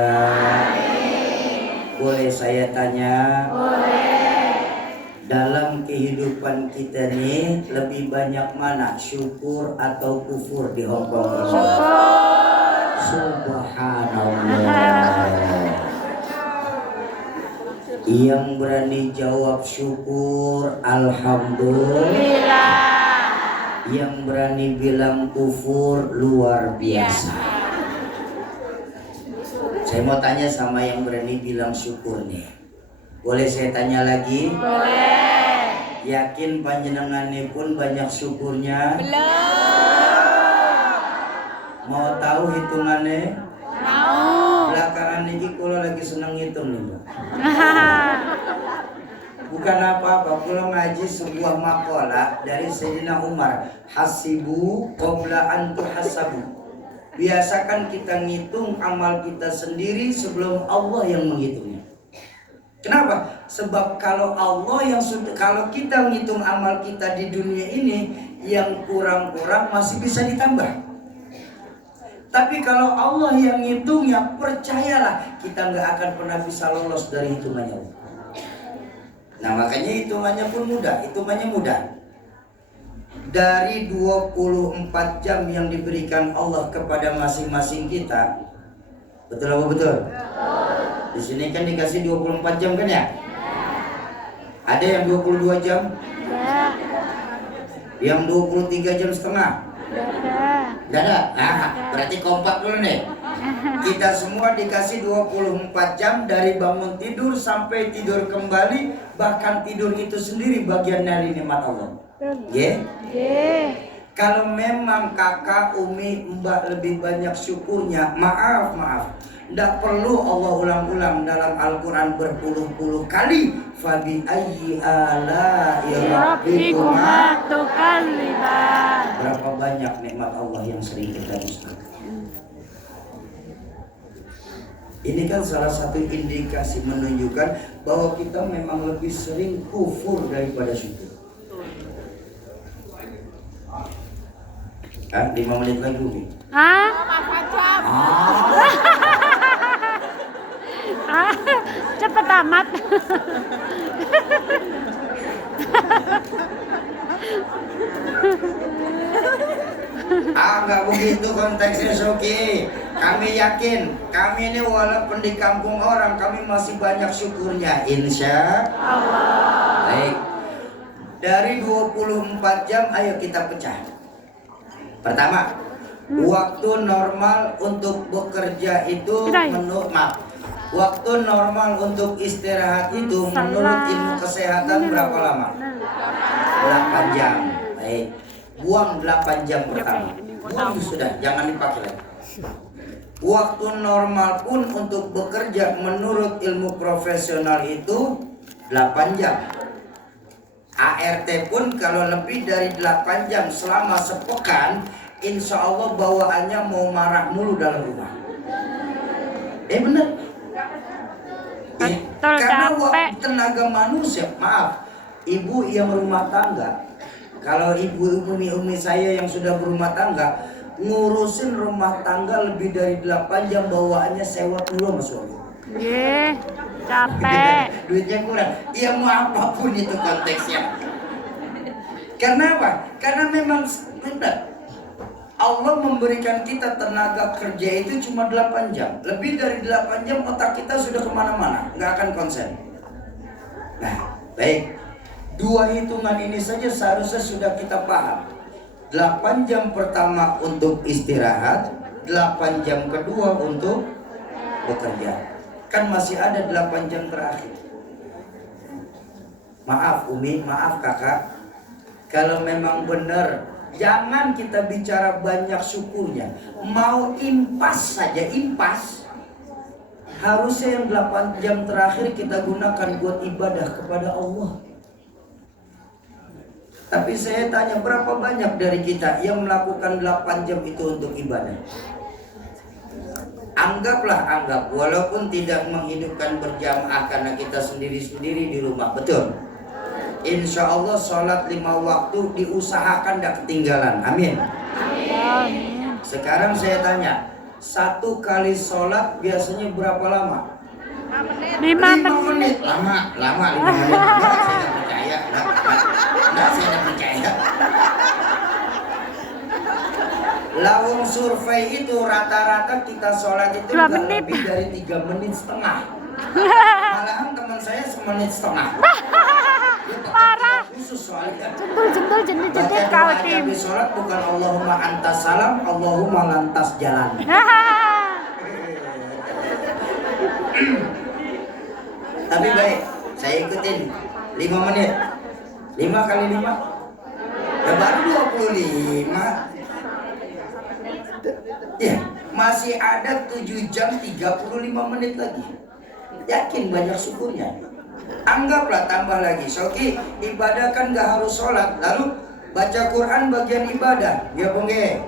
Boleh saya tanya? Boleh. Dalam kehidupan kita nih lebih banyak mana syukur atau kufur di Hongkong ini? Subhanallah. Yang berani jawab syukur, alhamdulillah. Yang berani bilang kufur, luar biasa. Saya mau tanya sama yang berani bilang syukur nih. Boleh saya tanya lagi? Boleh. Yakin panjenengannya pun banyak syukurnya? Belum. Mau tahu hitungannya? Mau. Belakangan ini kalau lagi seneng hitung nih. Bukan apa-apa, kalau ngaji sebuah makalah dari Sayyidina Umar, hasibu qabla an tuhasabu. Biasakan kita ngitung amal kita sendiri sebelum Allah yang menghitungnya. Kenapa? Sebab kalau kalau kita menghitung amal kita di dunia ini, yang kurang-kurang masih bisa ditambah. Tapi kalau Allah yang ngitungnya, percayalah kita nggak akan pernah bisa lolos dari hitungannya Allah. Nah makanya hitungannya pun mudah. Dari 24 jam yang diberikan Allah kepada masing-masing kita, betul apa betul? Di sini kan dikasih 24 jam kan ya? Ada yang 22 jam? Yang 23 jam setengah? Tidak ada? Nah, berarti kompak dulu nih. Kita semua dikasih 24 jam dari bangun tidur sampai tidur kembali. Bahkan tidur itu sendiri bagian dari nikmat Allah. Kalau memang kakak, umi, mbak lebih banyak syukurnya, maaf. Tidak perlu Allah ulang-ulang dalam Al-Quran berpuluh-puluh kali. Fabi ayyi ala'i rabbikuma tukadziban. Berapa banyak nikmat Allah yang sering kita dustakan. Ini kan salah satu indikasi menunjukkan bahwa kita memang lebih sering kufur daripada syukur. 5 menit lagi Umi. Cepet amat. Enggak begitu konteksnya Soki. Kami yakin, kami ini walaupun di kampung orang, kami masih banyak syukurnya, insya Allah. Baik. Dari 24 jam, ayo kita pecah. Pertama, waktu normal untuk bekerja itu waktu normal untuk istirahat itu menurut ilmu kesehatan berapa lama? 8 jam. Baik. Buang 8 jam pertama. Buang sudah, jangan dipakai lagi. Waktu normal pun untuk bekerja menurut ilmu profesional itu 8 jam. ART pun kalau lebih dari 8 jam selama sepekan, insya Allah bawaannya mau marah mulu dalam rumah. Bener. Karena tenaga manusia, maaf, ibu yang rumah tangga, kalau ibu umi saya yang sudah berumah tangga, ngurusin rumah tangga lebih dari 8 jam bawaannya sewa dulu sama suami. Capek. Duitnya kurang. Ya mau apapun itu konteksnya. Karena apa? Karena memang benar. Allah memberikan kita tenaga kerja itu cuma 8 jam. Lebih dari 8 jam otak kita sudah kemana-mana, nggak akan konsen. Nah, baik. 2 hitungan ini saja seharusnya sudah kita paham. 8 jam pertama untuk istirahat, 8 jam kedua untuk bekerja. Kan masih ada 8 jam terakhir. Maaf Umi, maaf Kakak. Kalau memang benar, jangan kita bicara banyak syukurnya. Mau impas saja, impas. Harusnya yang 8 jam terakhir kita gunakan buat ibadah kepada Allah. Tapi saya tanya, berapa banyak dari kita yang melakukan 8 jam itu untuk ibadah? Anggap, walaupun tidak menghidupkan berjamaah karena kita sendiri-sendiri di rumah, betul? Insya Allah sholat 5 waktu diusahakan tidak ketinggalan, amin. Sekarang saya tanya, 1 kali sholat biasanya berapa lama? 5 menit. Lama 5 menit. Enggak, saya tidak percaya. Enggak, saya tidak percaya. Lawang survei itu rata-rata kita sholat itu enggak lebih dari 3 menit setengah. Malahan teman saya 1 menit setengah. Parah. Khusus soalnya. Jentul jenit kau tim. Habis sholat bukan Allahumma antas salam, Allahumma lantas jalan. Tapi baik, saya ikutin 5 menit. 5 kali 5 ya baru 25. Ya, masih ada 7 jam 35 menit lagi. Yakin banyak syukurnya. Anggaplah tambah lagi. Soki, ibadah kan gak harus sholat. Lalu baca Quran bagian ibadah. Ya Bung Ge?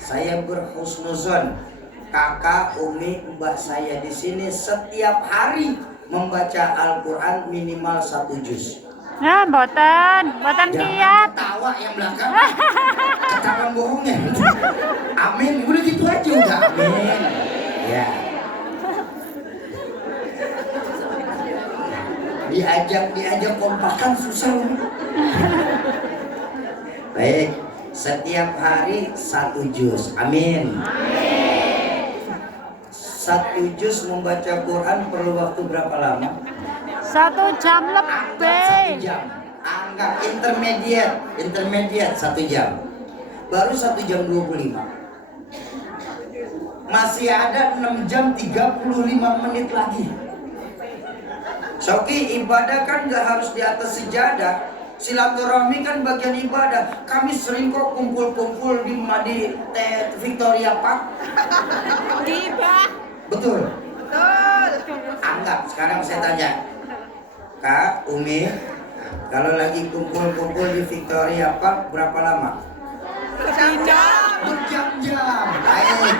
Saya berhusnuzon. Kakak, Umi, mbak saya di sini setiap hari membaca Al-Quran minimal 1 juz. Nah, boten tiap. Ketawa yang belakang. Ketawa bohongnya. Amin. Udah gitu aja udah. Amin. Ya. Diajak kompakan susah. Baik. Setiap hari 1 juz. Amin. 1 juz membaca Quran perlu waktu berapa lama? 1 jam lebih. 1 jam. Anggap intermediate 1 jam. Baru 1 jam 25. Masih ada 6 jam 35 menit lagi. Soki, ibadah kan gak harus di atas sejadah. Silaturahmi kan bagian ibadah. Kami sering kok kumpul-kumpul di Victoria Park. Betul. Anggap sekarang saya tanya, Kak, Umi, kalau lagi kumpul-kumpul di Victoria Park berapa lama? Berjam-jam. Baik.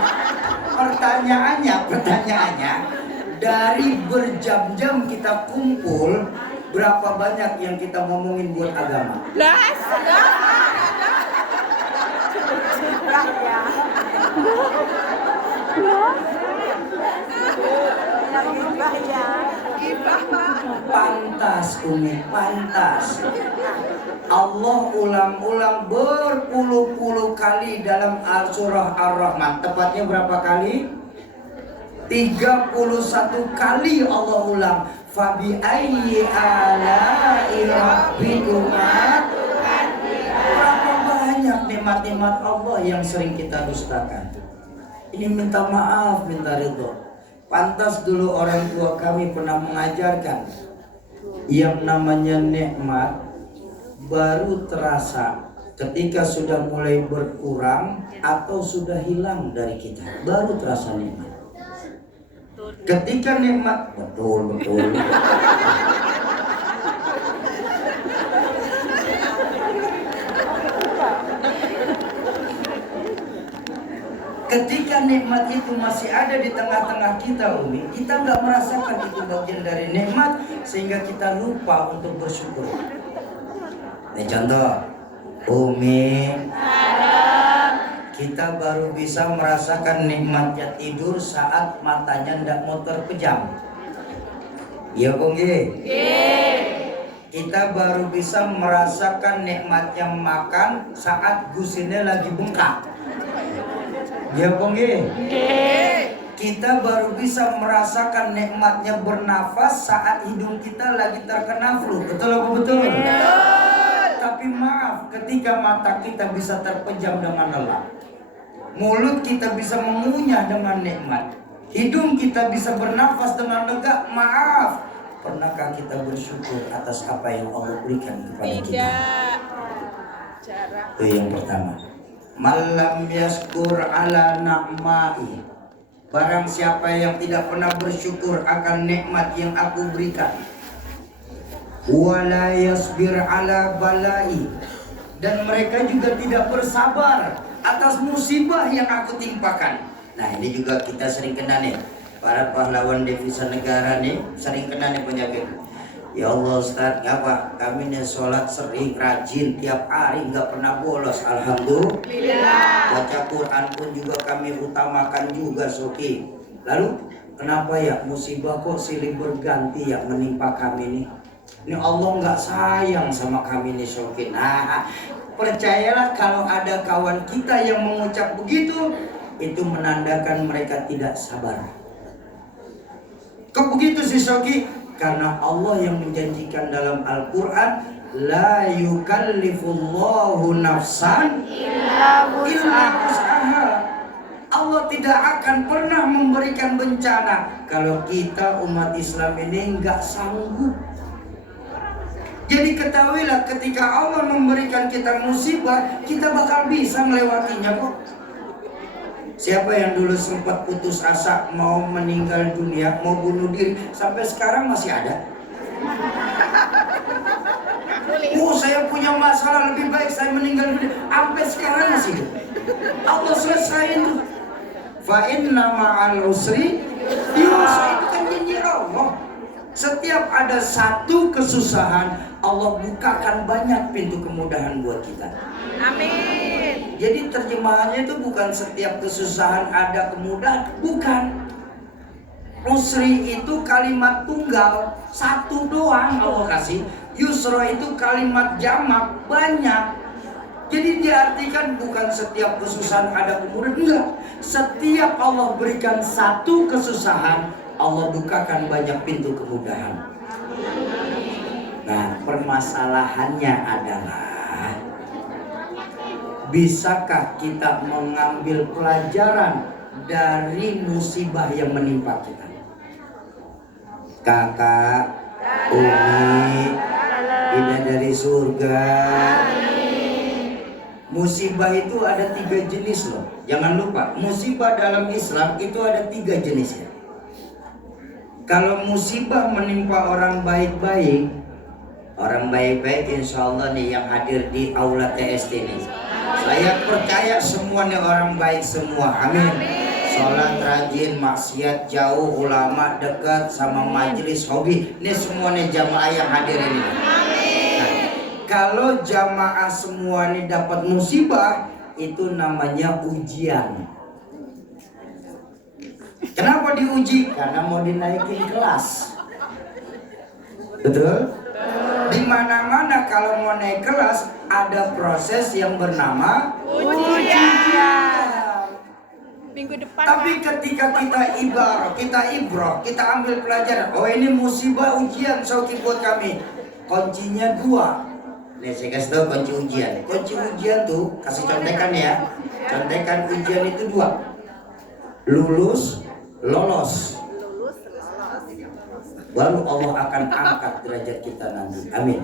Pertanyaannya, dari berjam-jam kita kumpul, berapa banyak yang kita ngomongin buat agama? Pantas Umi, pantas. Allah ulang-ulang berpuluh-puluh kali dalam surah Ar-Rahman. Tepatnya berapa kali? 31 kali Allah ulang. Fabi ayyi ala'i rabbikumaa. Berapa banyak nikmat-nikmat Allah yang sering kita dustakan. Ini minta maaf, minta ridho. Pantas dulu orang tua kami pernah mengajarkan yang namanya nikmat baru terasa ketika sudah mulai berkurang atau sudah hilang dari kita, baru terasa nikmat. Ketika nikmat betul. Ketika nikmat itu masih ada di tengah-tengah kita, Umi, kita nggak merasakan itu bagian dari nikmat sehingga kita lupa untuk bersyukur. Ini contoh, Umi, kita baru bisa merasakan nikmatnya tidur saat matanya ndak mau terpejam. Iya, Umi. Kita baru bisa merasakan nikmatnya makan saat gusinya lagi bengkak. Ya Pongge. Kita baru bisa merasakan nikmatnya bernafas saat hidung kita lagi terkena flu. Betul apa betul? Tapi maaf, ketika mata kita bisa terpejam dengan lelah, mulut kita bisa mengunyah dengan nikmat, hidung kita bisa bernafas dengan lega, maaf, pernahkah kita bersyukur atas apa yang Allah berikan kepada kita? Itu yang pertama. Malam yaskur ala na'mai. Barang siapa yang tidak pernah bersyukur akan nikmat yang aku berikan. Wala yasbir ala balai. Dan mereka juga tidak bersabar atas musibah yang aku timpakan. Nah, ini juga kita sering kena nih. Para pahlawan devisa negara nih sering kena nih penyakit. Ya Allah Ustaz, ngapa? Kami nih sholat sering, rajin, tiap hari nggak pernah bolos. Alhamdulillah. Baca Quran pun juga kami utamakan juga, Soki. Lalu kenapa ya musibah kok silih berganti yang menimpa kami nih? Ini Allah nggak sayang sama kami nih, Soki. Nah, percayalah kalau ada kawan kita yang mengucap begitu, itu menandakan mereka tidak sabar. Kok begitu sih, Soki? Karena Allah yang menjanjikan dalam Al-Quran, la yukallifullahu nafsan illa wus'aha. Allah tidak akan pernah memberikan bencana kalau kita umat Islam ini nggak sanggup. Jadi ketahuilah, ketika Allah memberikan kita musibah, kita bakal bisa melewatinya kok. Siapa yang dulu sempat putus asa mau meninggal dunia, mau bunuh diri, sampai sekarang masih ada? Saya punya masalah, lebih baik saya meninggal dunia. Sampai sekarang masih ada. Allah selesaiin tuh. Fa inna ma'al usri yusra. Itu kan janji Allah. Setiap ada satu kesusahan, Allah bukakan banyak pintu kemudahan buat kita. Amin. Jadi terjemahannya itu bukan setiap kesusahan ada kemudahan, bukan. Usri itu kalimat tunggal, satu doang Allah kasih. Yusra itu kalimat jamak, banyak. Jadi diartikan bukan setiap kesusahan ada kemudahan, enggak. Setiap Allah berikan satu kesusahan, Allah bukakan banyak pintu kemudahan. Nah, permasalahannya adalah, bisakah kita mengambil pelajaran dari musibah yang menimpa kita? Kakak, Umi, bidadari surga. Musibah itu ada 3 jenis loh. Jangan lupa, musibah dalam Islam itu ada 3 jenisnya. Kalau musibah menimpa orang baik-baik, insya Allah nih yang hadir di aula TST nih, saya percaya semuanya orang baik semua, amin. Sholat rajin, maksiat jauh, ulama dekat, sama majelis hobi. Ini semuanya jamaah yang hadir ini. Nah, kalau jamaah semua ini dapat musibah, itu namanya ujian. Kenapa diuji? Karena mau dinaikin kelas. Betul? Di mana-mana kalau mau naik kelas ada proses yang bernama ujian. Minggu depan. Tapi ketika kita ibroh, kita ambil pelajaran. Oh, ini musibah ujian Sauki buat kami. Kuncinya dua. Nih saya kasih tahu kunci ujian. Kunci ujian tuh kasih contekan ya. Contekan ujian itu dua. Lulus, lolos. Baru Allah akan angkat derajat kita nanti. Amin.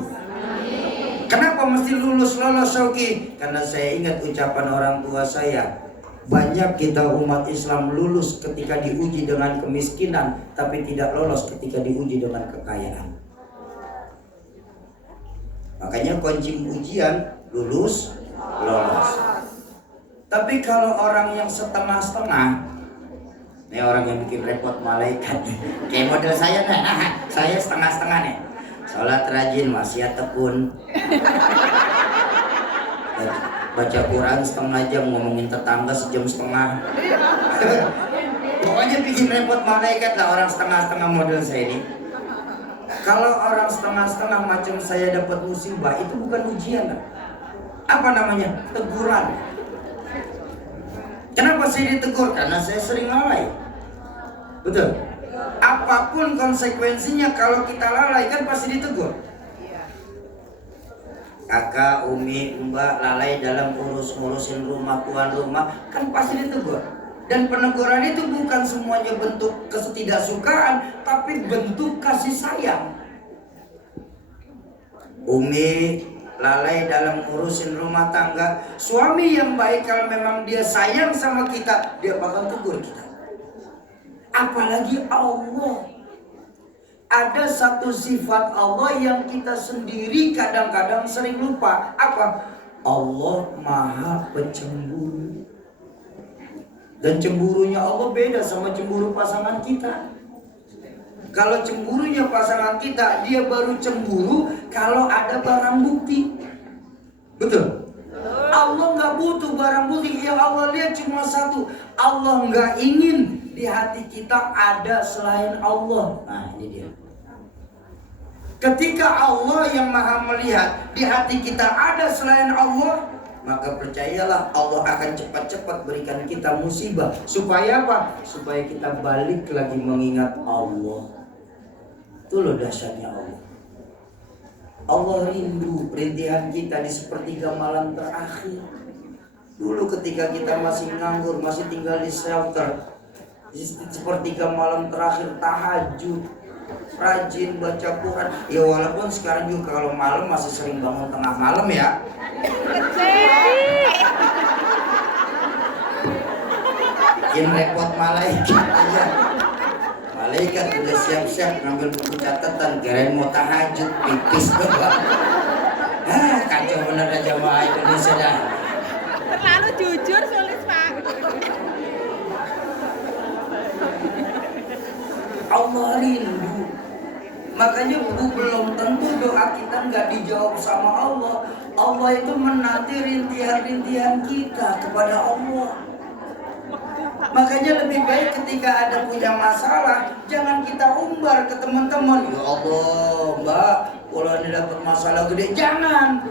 Kenapa mesti lulus lolos Sauki? Karena saya ingat ucapan orang tua saya. Banyak kita umat Islam lulus ketika diuji dengan kemiskinan, tapi tidak lolos ketika diuji dengan kekayaan. Makanya kunci ujian lulus, lolos. Tapi kalau orang yang setengah-setengah, ini orang yang bikin repot malaikat, kayak model saya nih, saya setengah-setengah nih. Sholat rajin, maksiat tekun. Baca Quran setengah jam, ngomongin tetangga sejam setengah. Pokoknya bikin repot malaikat lah orang setengah-setengah model saya ini. Kalau orang setengah-setengah macam saya dapat musibah, itu bukan ujian lah. Apa namanya? Teguran. Kenapa saya ditegur? Karena saya sering lalai. Betul? Apapun konsekuensinya kalau kita lalai kan pasti ditegur. Kakak, umi, mbak lalai dalam ngurusin rumah, tuan rumah, kan pasti ditegur. Dan peneguran itu bukan semuanya bentuk ketidaksukaan, tapi bentuk kasih sayang. Umi lalai dalam ngurusin rumah tangga, suami yang baik kalau memang dia sayang sama kita, dia bakal tegur kita. Apalagi Allah. Ada satu sifat Allah yang kita sendiri kadang-kadang sering lupa. Apa? Allah Maha Pencemburu. Dan cemburunya Allah beda sama cemburu pasangan kita. Kalau cemburunya pasangan kita, dia baru cemburu kalau ada barang bukti. Betul? Allah nggak butuh barang bukti. Yang Allah lihat cuma satu. Allah nggak ingin di hati kita ada selain Allah. Nah, ini dia. Ketika Allah yang maha melihat di hati kita ada selain Allah, maka percayalah Allah akan cepat-cepat berikan kita musibah. Supaya apa? Supaya kita balik lagi mengingat Allah. Itu loh dahsyatnya Allah. Allah rindu perintihan kita di sepertiga malam terakhir. Dulu ketika kita masih nganggur, masih tinggal di shelter, di sepertiga malam terakhir tahajud, rajin baca Quran. Ya walaupun sekarang juga kalau malam masih sering bangun tengah malam ya. Bikin repot malaikat aja. Malaikat udah siap-siap ngambil buku catatan, kirain mau tahajud, pipis doang. Kacau bener aja jamaah Indonesia dah. Terlalu jujur sulit Pak. Allah rindu. Makanya belum tentu doa kita nggak dijawab sama Allah. Allah itu menanti rintihan-rintihan kita kepada Allah. Makanya lebih baik ketika ada punya masalah, jangan kita umbar ke teman-teman. Ya Allah, Mbak, kalau ini dapat masalah gede, jangan.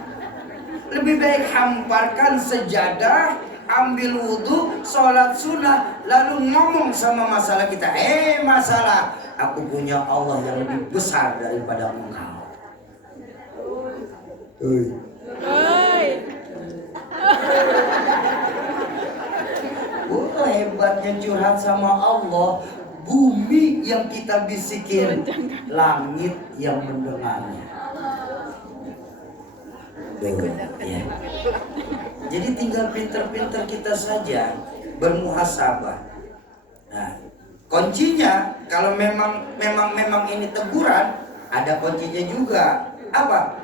Lebih baik hamparkan sejadah, ambil wudhu, sholat sunnah, lalu ngomong sama masalah kita. Masalah, aku punya Allah yang lebih besar daripada engkau. Hebatnya curhat sama Allah. Bumi yang kita bisikin, langit yang mendengarnya. Ya. Jadi tinggal pinter-pinter kita saja bermuhasabah. Nah, kuncinya kalau memang ini teguran, ada kuncinya juga. Apa?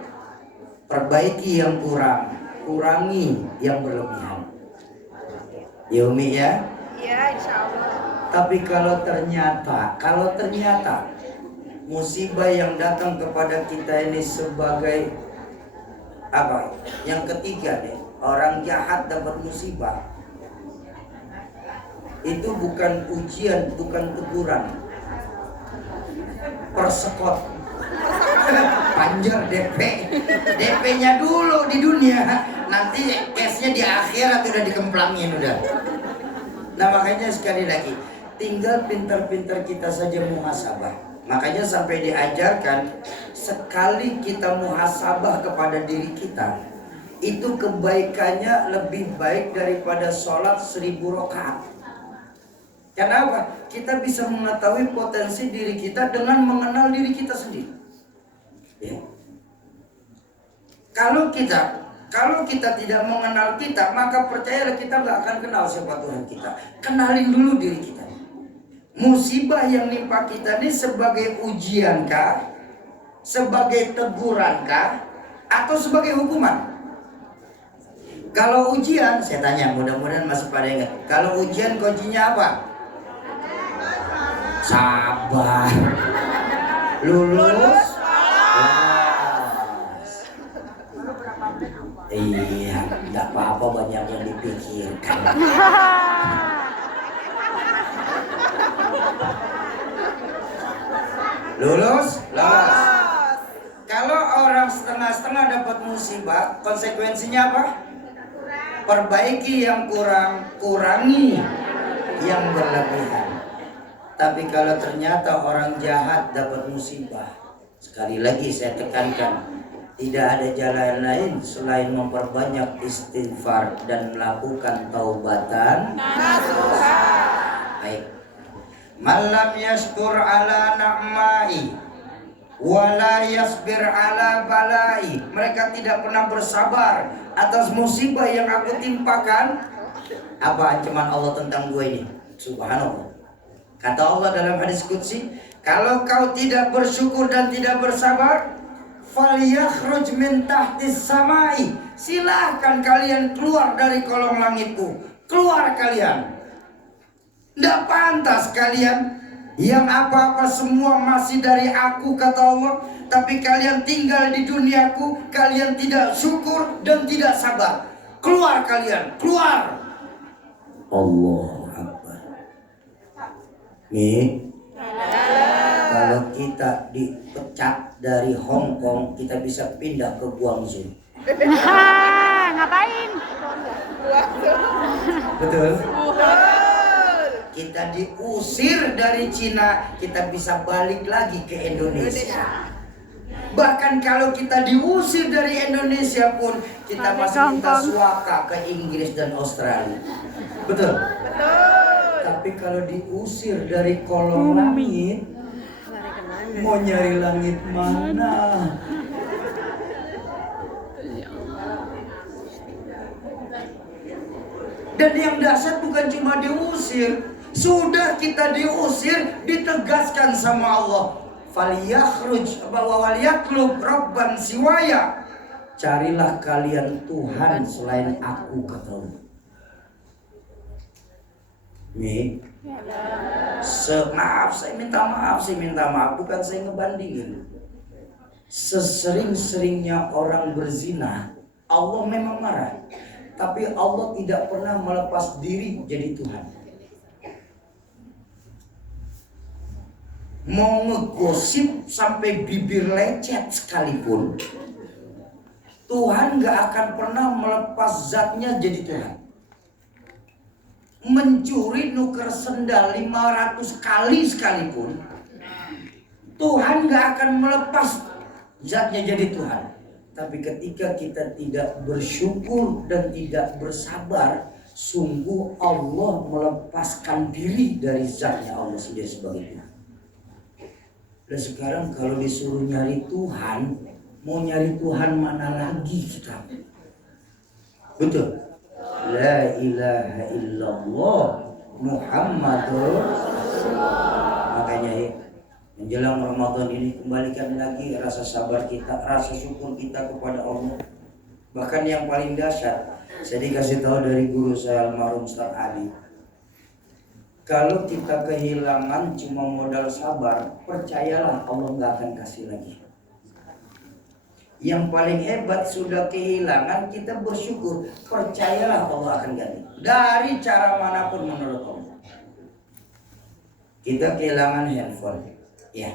Perbaiki yang kurang, kurangi yang berlebihan. Ya Umi ya. Iya, insya Allah. Tapi kalau ternyata musibah yang datang kepada kita ini sebagai apa? Yang ketiga nih, orang jahat dapat musibah. Itu bukan ujian, bukan teguran. Persekot. Panjar DP-nya dulu di dunia, nanti case-nya di akhirat udah dikemplangin udah. Nah makanya sekali lagi, tinggal pintar-pintar kita saja muhasabah. Makanya sampai diajarkan, sekali kita muhasabah kepada diri kita, itu kebaikannya lebih baik daripada sholat 1000 rakaat. Kenapa? Kita bisa mengetahui potensi diri kita dengan mengenal diri kita sendiri. Ya. Kalau kita tidak mengenal kita, maka percayalah kita nggak akan kenal siapa Tuhan kita. Kenalin dulu diri kita. Musibah yang nimpa kita ini sebagai ujiankah, sebagai tegurankah, atau sebagai hukuman? Kalau ujian, saya tanya, mudah-mudahan masih pada ingat. Kalau ujian kuncinya apa? Sabar. Lulus. Iya, nggak apa-apa, banyak yang dipikirkan. Lulus. Kalau orang setengah-setengah dapat musibah, konsekuensinya apa? Perbaiki yang kurang, kurangi yang berlebihan. Tapi kalau ternyata orang jahat dapat musibah, sekali lagi saya tekankan, tidak ada jalan lain selain memperbanyak istighfar dan melakukan taubatan nasuha. Baik. Malam yashkur ala na'mai wala yasbir ala balai. Mereka tidak pernah bersabar atas musibah yang aku timpakan. Apa ancaman Allah tentang gue ini? Subhanallah. Kata Allah dalam hadis qudsi, kalau kau tidak bersyukur dan tidak bersabar, falyakhruj min tahtis samai. Silahkan kalian keluar dari kolong langitku. Keluar kalian. Tidak pantas kalian yang apa-apa semua masih dari aku, kata Allah. Tapi kalian tinggal di duniaku, kalian tidak syukur dan tidak sabar. Keluar kalian, keluar. Allah Akbar. Nih, kalau kita dipecat dari Hong Kong, kita bisa pindah ke Guangzhou. Ngapain? Betul? Kita diusir dari Cina, kita bisa balik lagi ke Indonesia. Bahkan kalau kita diusir dari Indonesia pun, kita masih minta suaka ke Inggris dan Australia. Betul? Tapi kalau diusir dari kolong langit, mau nyari langit mana? Dan yang dahsyat bukan cuma diusir, sudah kita diusir, ditegaskan sama Allah. Falyakhruj wa walyaklub rabban siwaya. Carilah kalian Tuhan selain aku, kata Allah. Nih, saya minta maaf, bukan saya ngebandingin. Sesering-seringnya orang berzina, Allah memang marah, tapi Allah tidak pernah melepas diri jadi Tuhan. Mau ngegosip sampai bibir lecet sekalipun, Tuhan gak akan pernah melepas zatnya jadi Tuhan. Mencuri nuker sendal 500 kali sekalipun, Tuhan gak akan melepas zatnya jadi Tuhan. Tapi ketika kita tidak bersyukur dan tidak bersabar, sungguh Allah melepaskan diri dari zatnya Allah sendiri sebagai Tuhan. Dan sekarang kalau disuruh nyari Tuhan, mau nyari Tuhan mana lagi kita? Betul? La ilaha illallah Muhammadur Rasulullah. Makanya ya, menjelang Ramadan ini, kembalikan lagi rasa sabar kita, rasa syukur kita kepada Allah. Bahkan yang paling dahsyat, saya dikasih tahu dari guru saya almarhum Ustaz Ali. Kalau kita kehilangan cuma modal sabar, percayalah Allah nggak akan kasih lagi. Yang paling hebat sudah kehilangan, kita bersyukur, percayalah Allah akan ganti. Dari cara manapun menurut Allah. Kita kehilangan handphone, ya.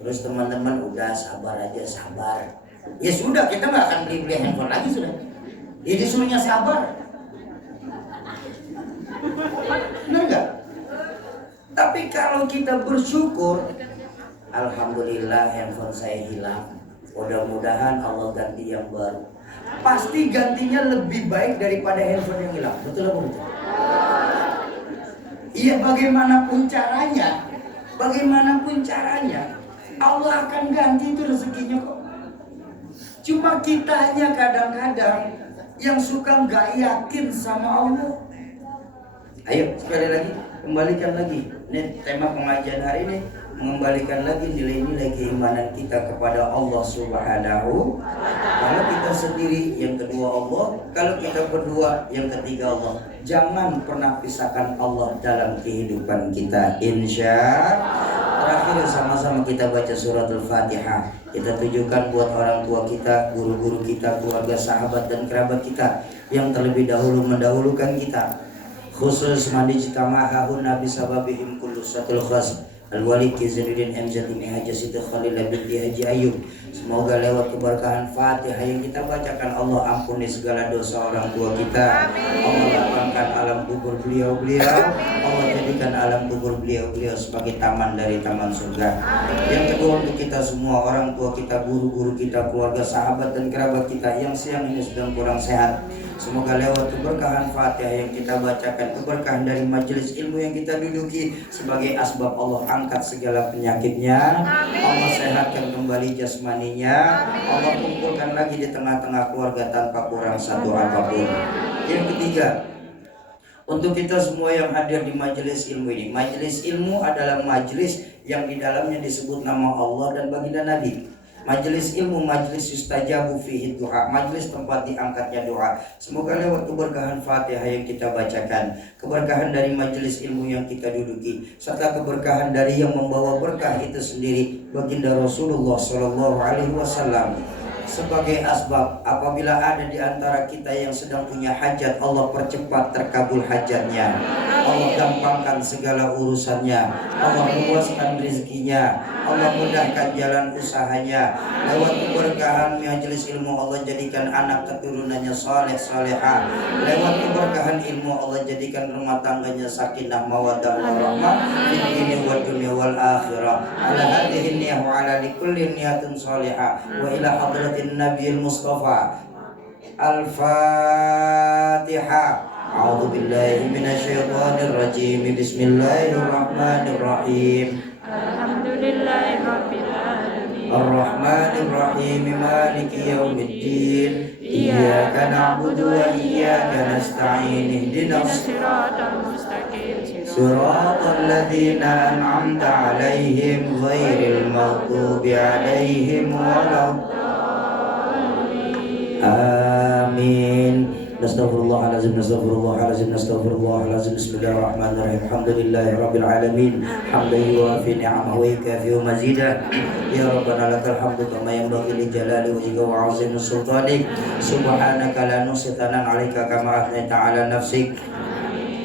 Terus teman-teman udah sabar aja, sabar. Ya sudah, kita nggak akan beli handphone lagi sudah. Ya disuruhnya sabar. Benar nggak? Tapi kalau kita bersyukur, alhamdulillah handphone saya hilang. Mudah-mudahan Allah ganti yang baru. Pasti gantinya lebih baik daripada handphone yang hilang. Betul apa betul? Iya, bagaimanapun caranya, Allah akan ganti itu rezekinya kok. Cuma kitanya kadang-kadang yang suka nggak yakin sama Allah. Ayo sekali lagi, kembalikan lagi. Ini tema pengajian hari ini, mengembalikan lagi nilai-nilai keimanan kita kepada Allah Subhanahu. Kalau kita sendiri, yang kedua Allah. Kalau kita berdua, yang ketiga Allah. Jangan pernah pisahkan Allah dalam kehidupan kita, insya. Terakhir sama-sama kita baca surat Al-Fatihah. Kita tujukan buat orang tua kita, guru-guru kita, keluarga, sahabat dan kerabat kita yang terlebih dahulu mendahulukan kita. Khusus mandi jika mahahun nabi sababihim kullu satul khas. Al-Walid Kizinuddin MZ ini Haji Siti Khalillah binti Haji Ayub. Semoga lewat keberkahan Fatihah yang kita bacakan, Allah ampuni segala dosa orang tua kita. Allah lapangkan alam kubur beliau-beliau. Allah jadikan alam kubur beliau-beliau sebagai taman dari taman surga. Yang kedua, untuk kita semua, orang tua kita, guru-guru kita, keluarga, sahabat dan kerabat kita yang siang ini sedang kurang sehat, semoga lewat keberkahan Fatihah yang kita bacakan, keberkahan dari majelis ilmu yang kita duduki, sebagai asbab Allah angkat segala penyakitnya. Allah sehatkan kembali jasmaninya. Allah kumpulkan lagi di tengah-tengah keluarga tanpa kurang satu apapun. Yang ketiga, untuk kita semua yang hadir di majelis ilmu ini, majelis ilmu adalah majelis yang di dalamnya disebut nama Allah dan baginda Nabi. Majelis ilmu, majelis yustajabu fihi doa, majelis tempat diangkatnya doa. Semoga lewat keberkahan Fatihah yang kita bacakan, keberkahan dari majelis ilmu yang kita duduki, serta keberkahan dari yang membawa berkah itu sendiri, baginda Rasulullah SAW, sebagai asbab apabila ada di antara kita yang sedang punya hajat, Allah percepat terkabul hajatnya, Allah gampangkan segala urusannya, Allah luaskan rezekinya, Allah mudahkan jalan usahanya. Lewat keberkahan majelis ilmu, Allah jadikan anak keturunannya saleh salehah. Lewat keberkahan ilmu, Allah jadikan rumah tangganya sakinah mawaddah warahmah fid dini wad dunya wal akhirah. Ala hadhihi niyyah wa ala likulli niyatin salihah wa ila hadratin nabiyil mustafa. Al-Fatihah. A'udzu billahi minasyaitonir rajim. Bismillahirrahmanirrahim. Alhamdulillahirabbil alamin. Ar-Rahmanir Rahim. Maliki yaumiddin. Iyyaka na'budu wa iyyaka nasta'in. Ihdinas Shiratal mustaqim. siratal ladzina an'amta 'alaihim ghairil maghdubi 'alaihim waladdallin. Amin. Nastaghfirullahalazim, nastaghfirullahalazim, nastaghfirullahalazim. Bismillahirrahmanirrahim. Alhamdulillahirabbil alamin. Hamdan yuwafi ni'amahu wa yukafi mazidah. Ya Rabbana lakal hamdu kama yanbaghi li jalali wajhika wa 'azimi sultanik. Subhanaka la nuhsi thanan 'alaika kama athnayta 'ala nafsik.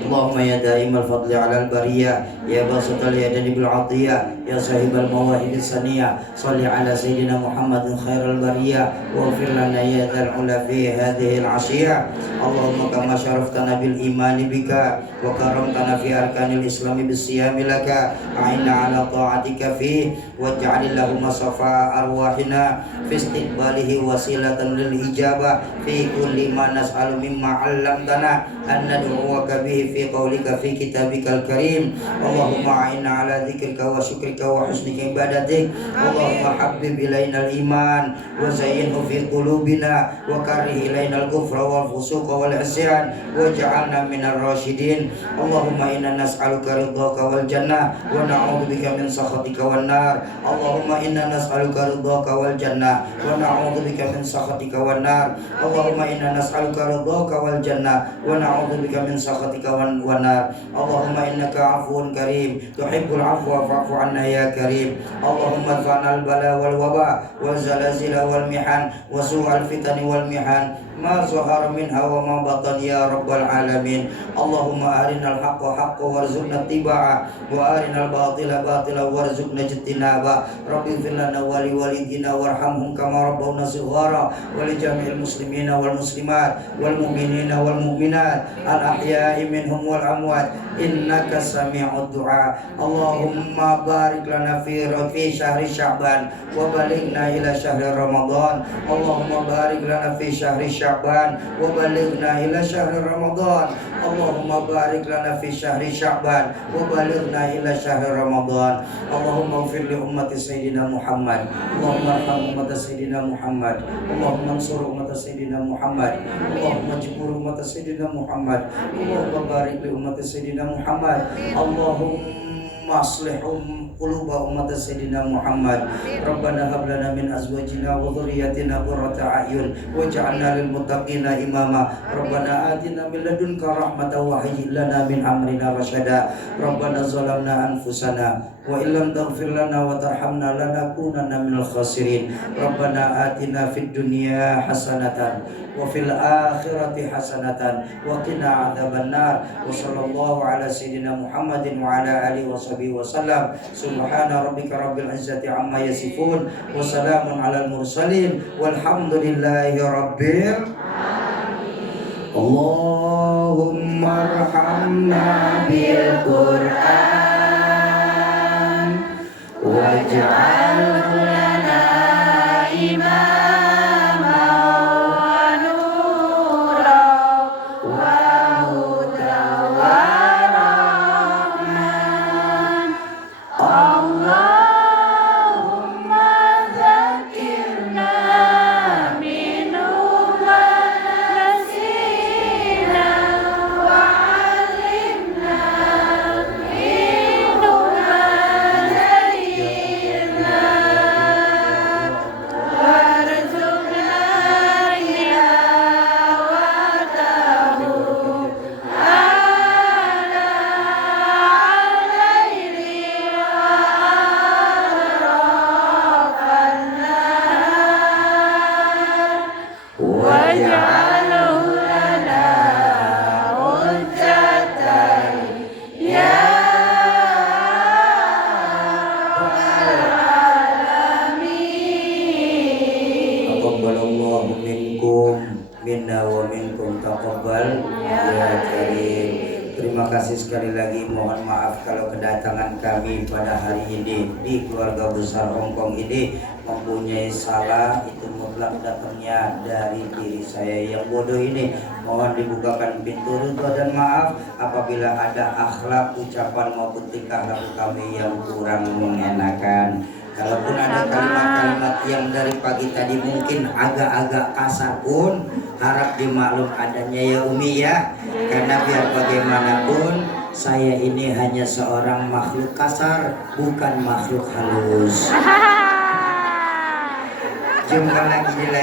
Allahumma ya daimal fadli 'alal bariyah, ya basital yadani bil 'atiyah, ya sahibal mawahibis saniyah, shalli 'ala sayyidina Muhammadin khairal bariyah, wa ighfir lana ya dzal 'ula fi hadhihi al-'ashiyah. Allahumma kama syaraftana bil imani bika wa karamtana fi arkanil islami bis siyami laka, a'inna 'ala ta'atika fi waj'al lahum safa arwahina fi istiqbalihi wasilatan lil ijabah fi kulli ma nas'alu mimma 'allamtana an nad'uwaka bihi fi qaulika fi kitabikal karim. Allahumma a'inna ala dzikrika wa syukrika wa husni ibadatik. Allahumma habbib ilainal iman wa zayyinhu fi qulubina wa karrih ilainal kufra wal fusuqa wal isyan waj'alna minar rasyidin. Allahumma inna nas'aluka ridhaka wal jannah wa na'udzubika min sakhatika wan nar. Allahumma inna nas'aluka ridhaka wal jannah wa na'udzubika min sakhatika wan nar. Allahumma inna nas'aluka ridhaka wal jannah wa na'udzubika min sakhatika wan nar. Allahumma innaka 'afuwun karim tuhibbul 'afwa fa'fu 'anna ya karim. Allahumma adfa'na al-bala wal waba wal zalazila wal mihan wa su'al fitani wal mihan ma zahara minha wa ma batan ya rabbal alamin. Allahumma arinal haqqa haqqa warzuqna ittiba'a wa arinal batila batila warzuqna ijtinaba. Rabbi ighfir lana wa li walidina warhamhum kama rabbawna shighara wa li jami'il muslimina wal muslimat wal mu'minina wal mu'minat al ahya'i minhum wal amwat innaka sami'ud du'a. Allahumma barik lana fi syahri sya'ban wa balighna ila syahri ramadan. Allahumma barik lana fi syahri sya'ban wa balighna ila syahri ramadan. Allahumma barik lana fi syahri sya'ban wa balighna ila syahri ramadan. Allahumma ighfir li ummati sayyidina Muhammad. Allahumma arham ummata sayyidina Muhammad. Allahumma ansur ummata sayyidina Muhammad. Allahumma jibur ummata sayyidina Muhammad. Allahumma barik li ummati sayyidina Muhammad. Allahumma aslihum quluba ummati sayyidina Muhammad. Rabbana hab lana min azwajina wa dhurriyyatina qurrata a'yun waj'alna lil muttaqina imama. Rabbana atina min ladunka rahmatan wa hayyi lana min amrina rasyada. Rabbana zalamna anfusana wa illam taghfir lana wa tarhamna lanakunanna minal khasirin. Rabbana atina fid dunya hasanatan wa fil akhirati hasanatan wa qina adzabannar. Wa sallallahu ala sayyidina Muhammadin wa ala alihi washabihi wasallam. Subhana rabbika rabbil izzati amma yasifun wa salamun alal mursalin walhamdulillahi rabbil alamin. Allahumma arhamna bil Qur'an waj'alhu lana imama wa nura wa huda wa rahman. Allahumma zakirna minhu ma nasina wa 'allimna minhu ma jahilna warzuqna tilawatahu ala al-laili wa atrafan nahar waj'alhu lana hujjatan ya rabbal alamin. Taqabbalallahu minkum minna wa minkum taqabbal ya karim. Terima kasih sekali lagi, mohon maaf kalau kedatangan kami pada hari ini di keluarga besar Hongkong ini mempunyai salah, itu mutlak datangnya dari diri saya yang bodoh ini. Mohon dibukakan pintu ridha dan maaf apabila ada akhlak, ucapan maupun tingkah laku kami yang kurang mengenakan. Kalaupun ada kalimat-kalimat yang dari pagi tadi mungkin agak-agak kasar pun harap dimaklum adanya ya Umi ya. Karena biar bagaimanapun saya ini hanya seorang makhluk kasar, bukan makhluk halus. Jumpa lagi di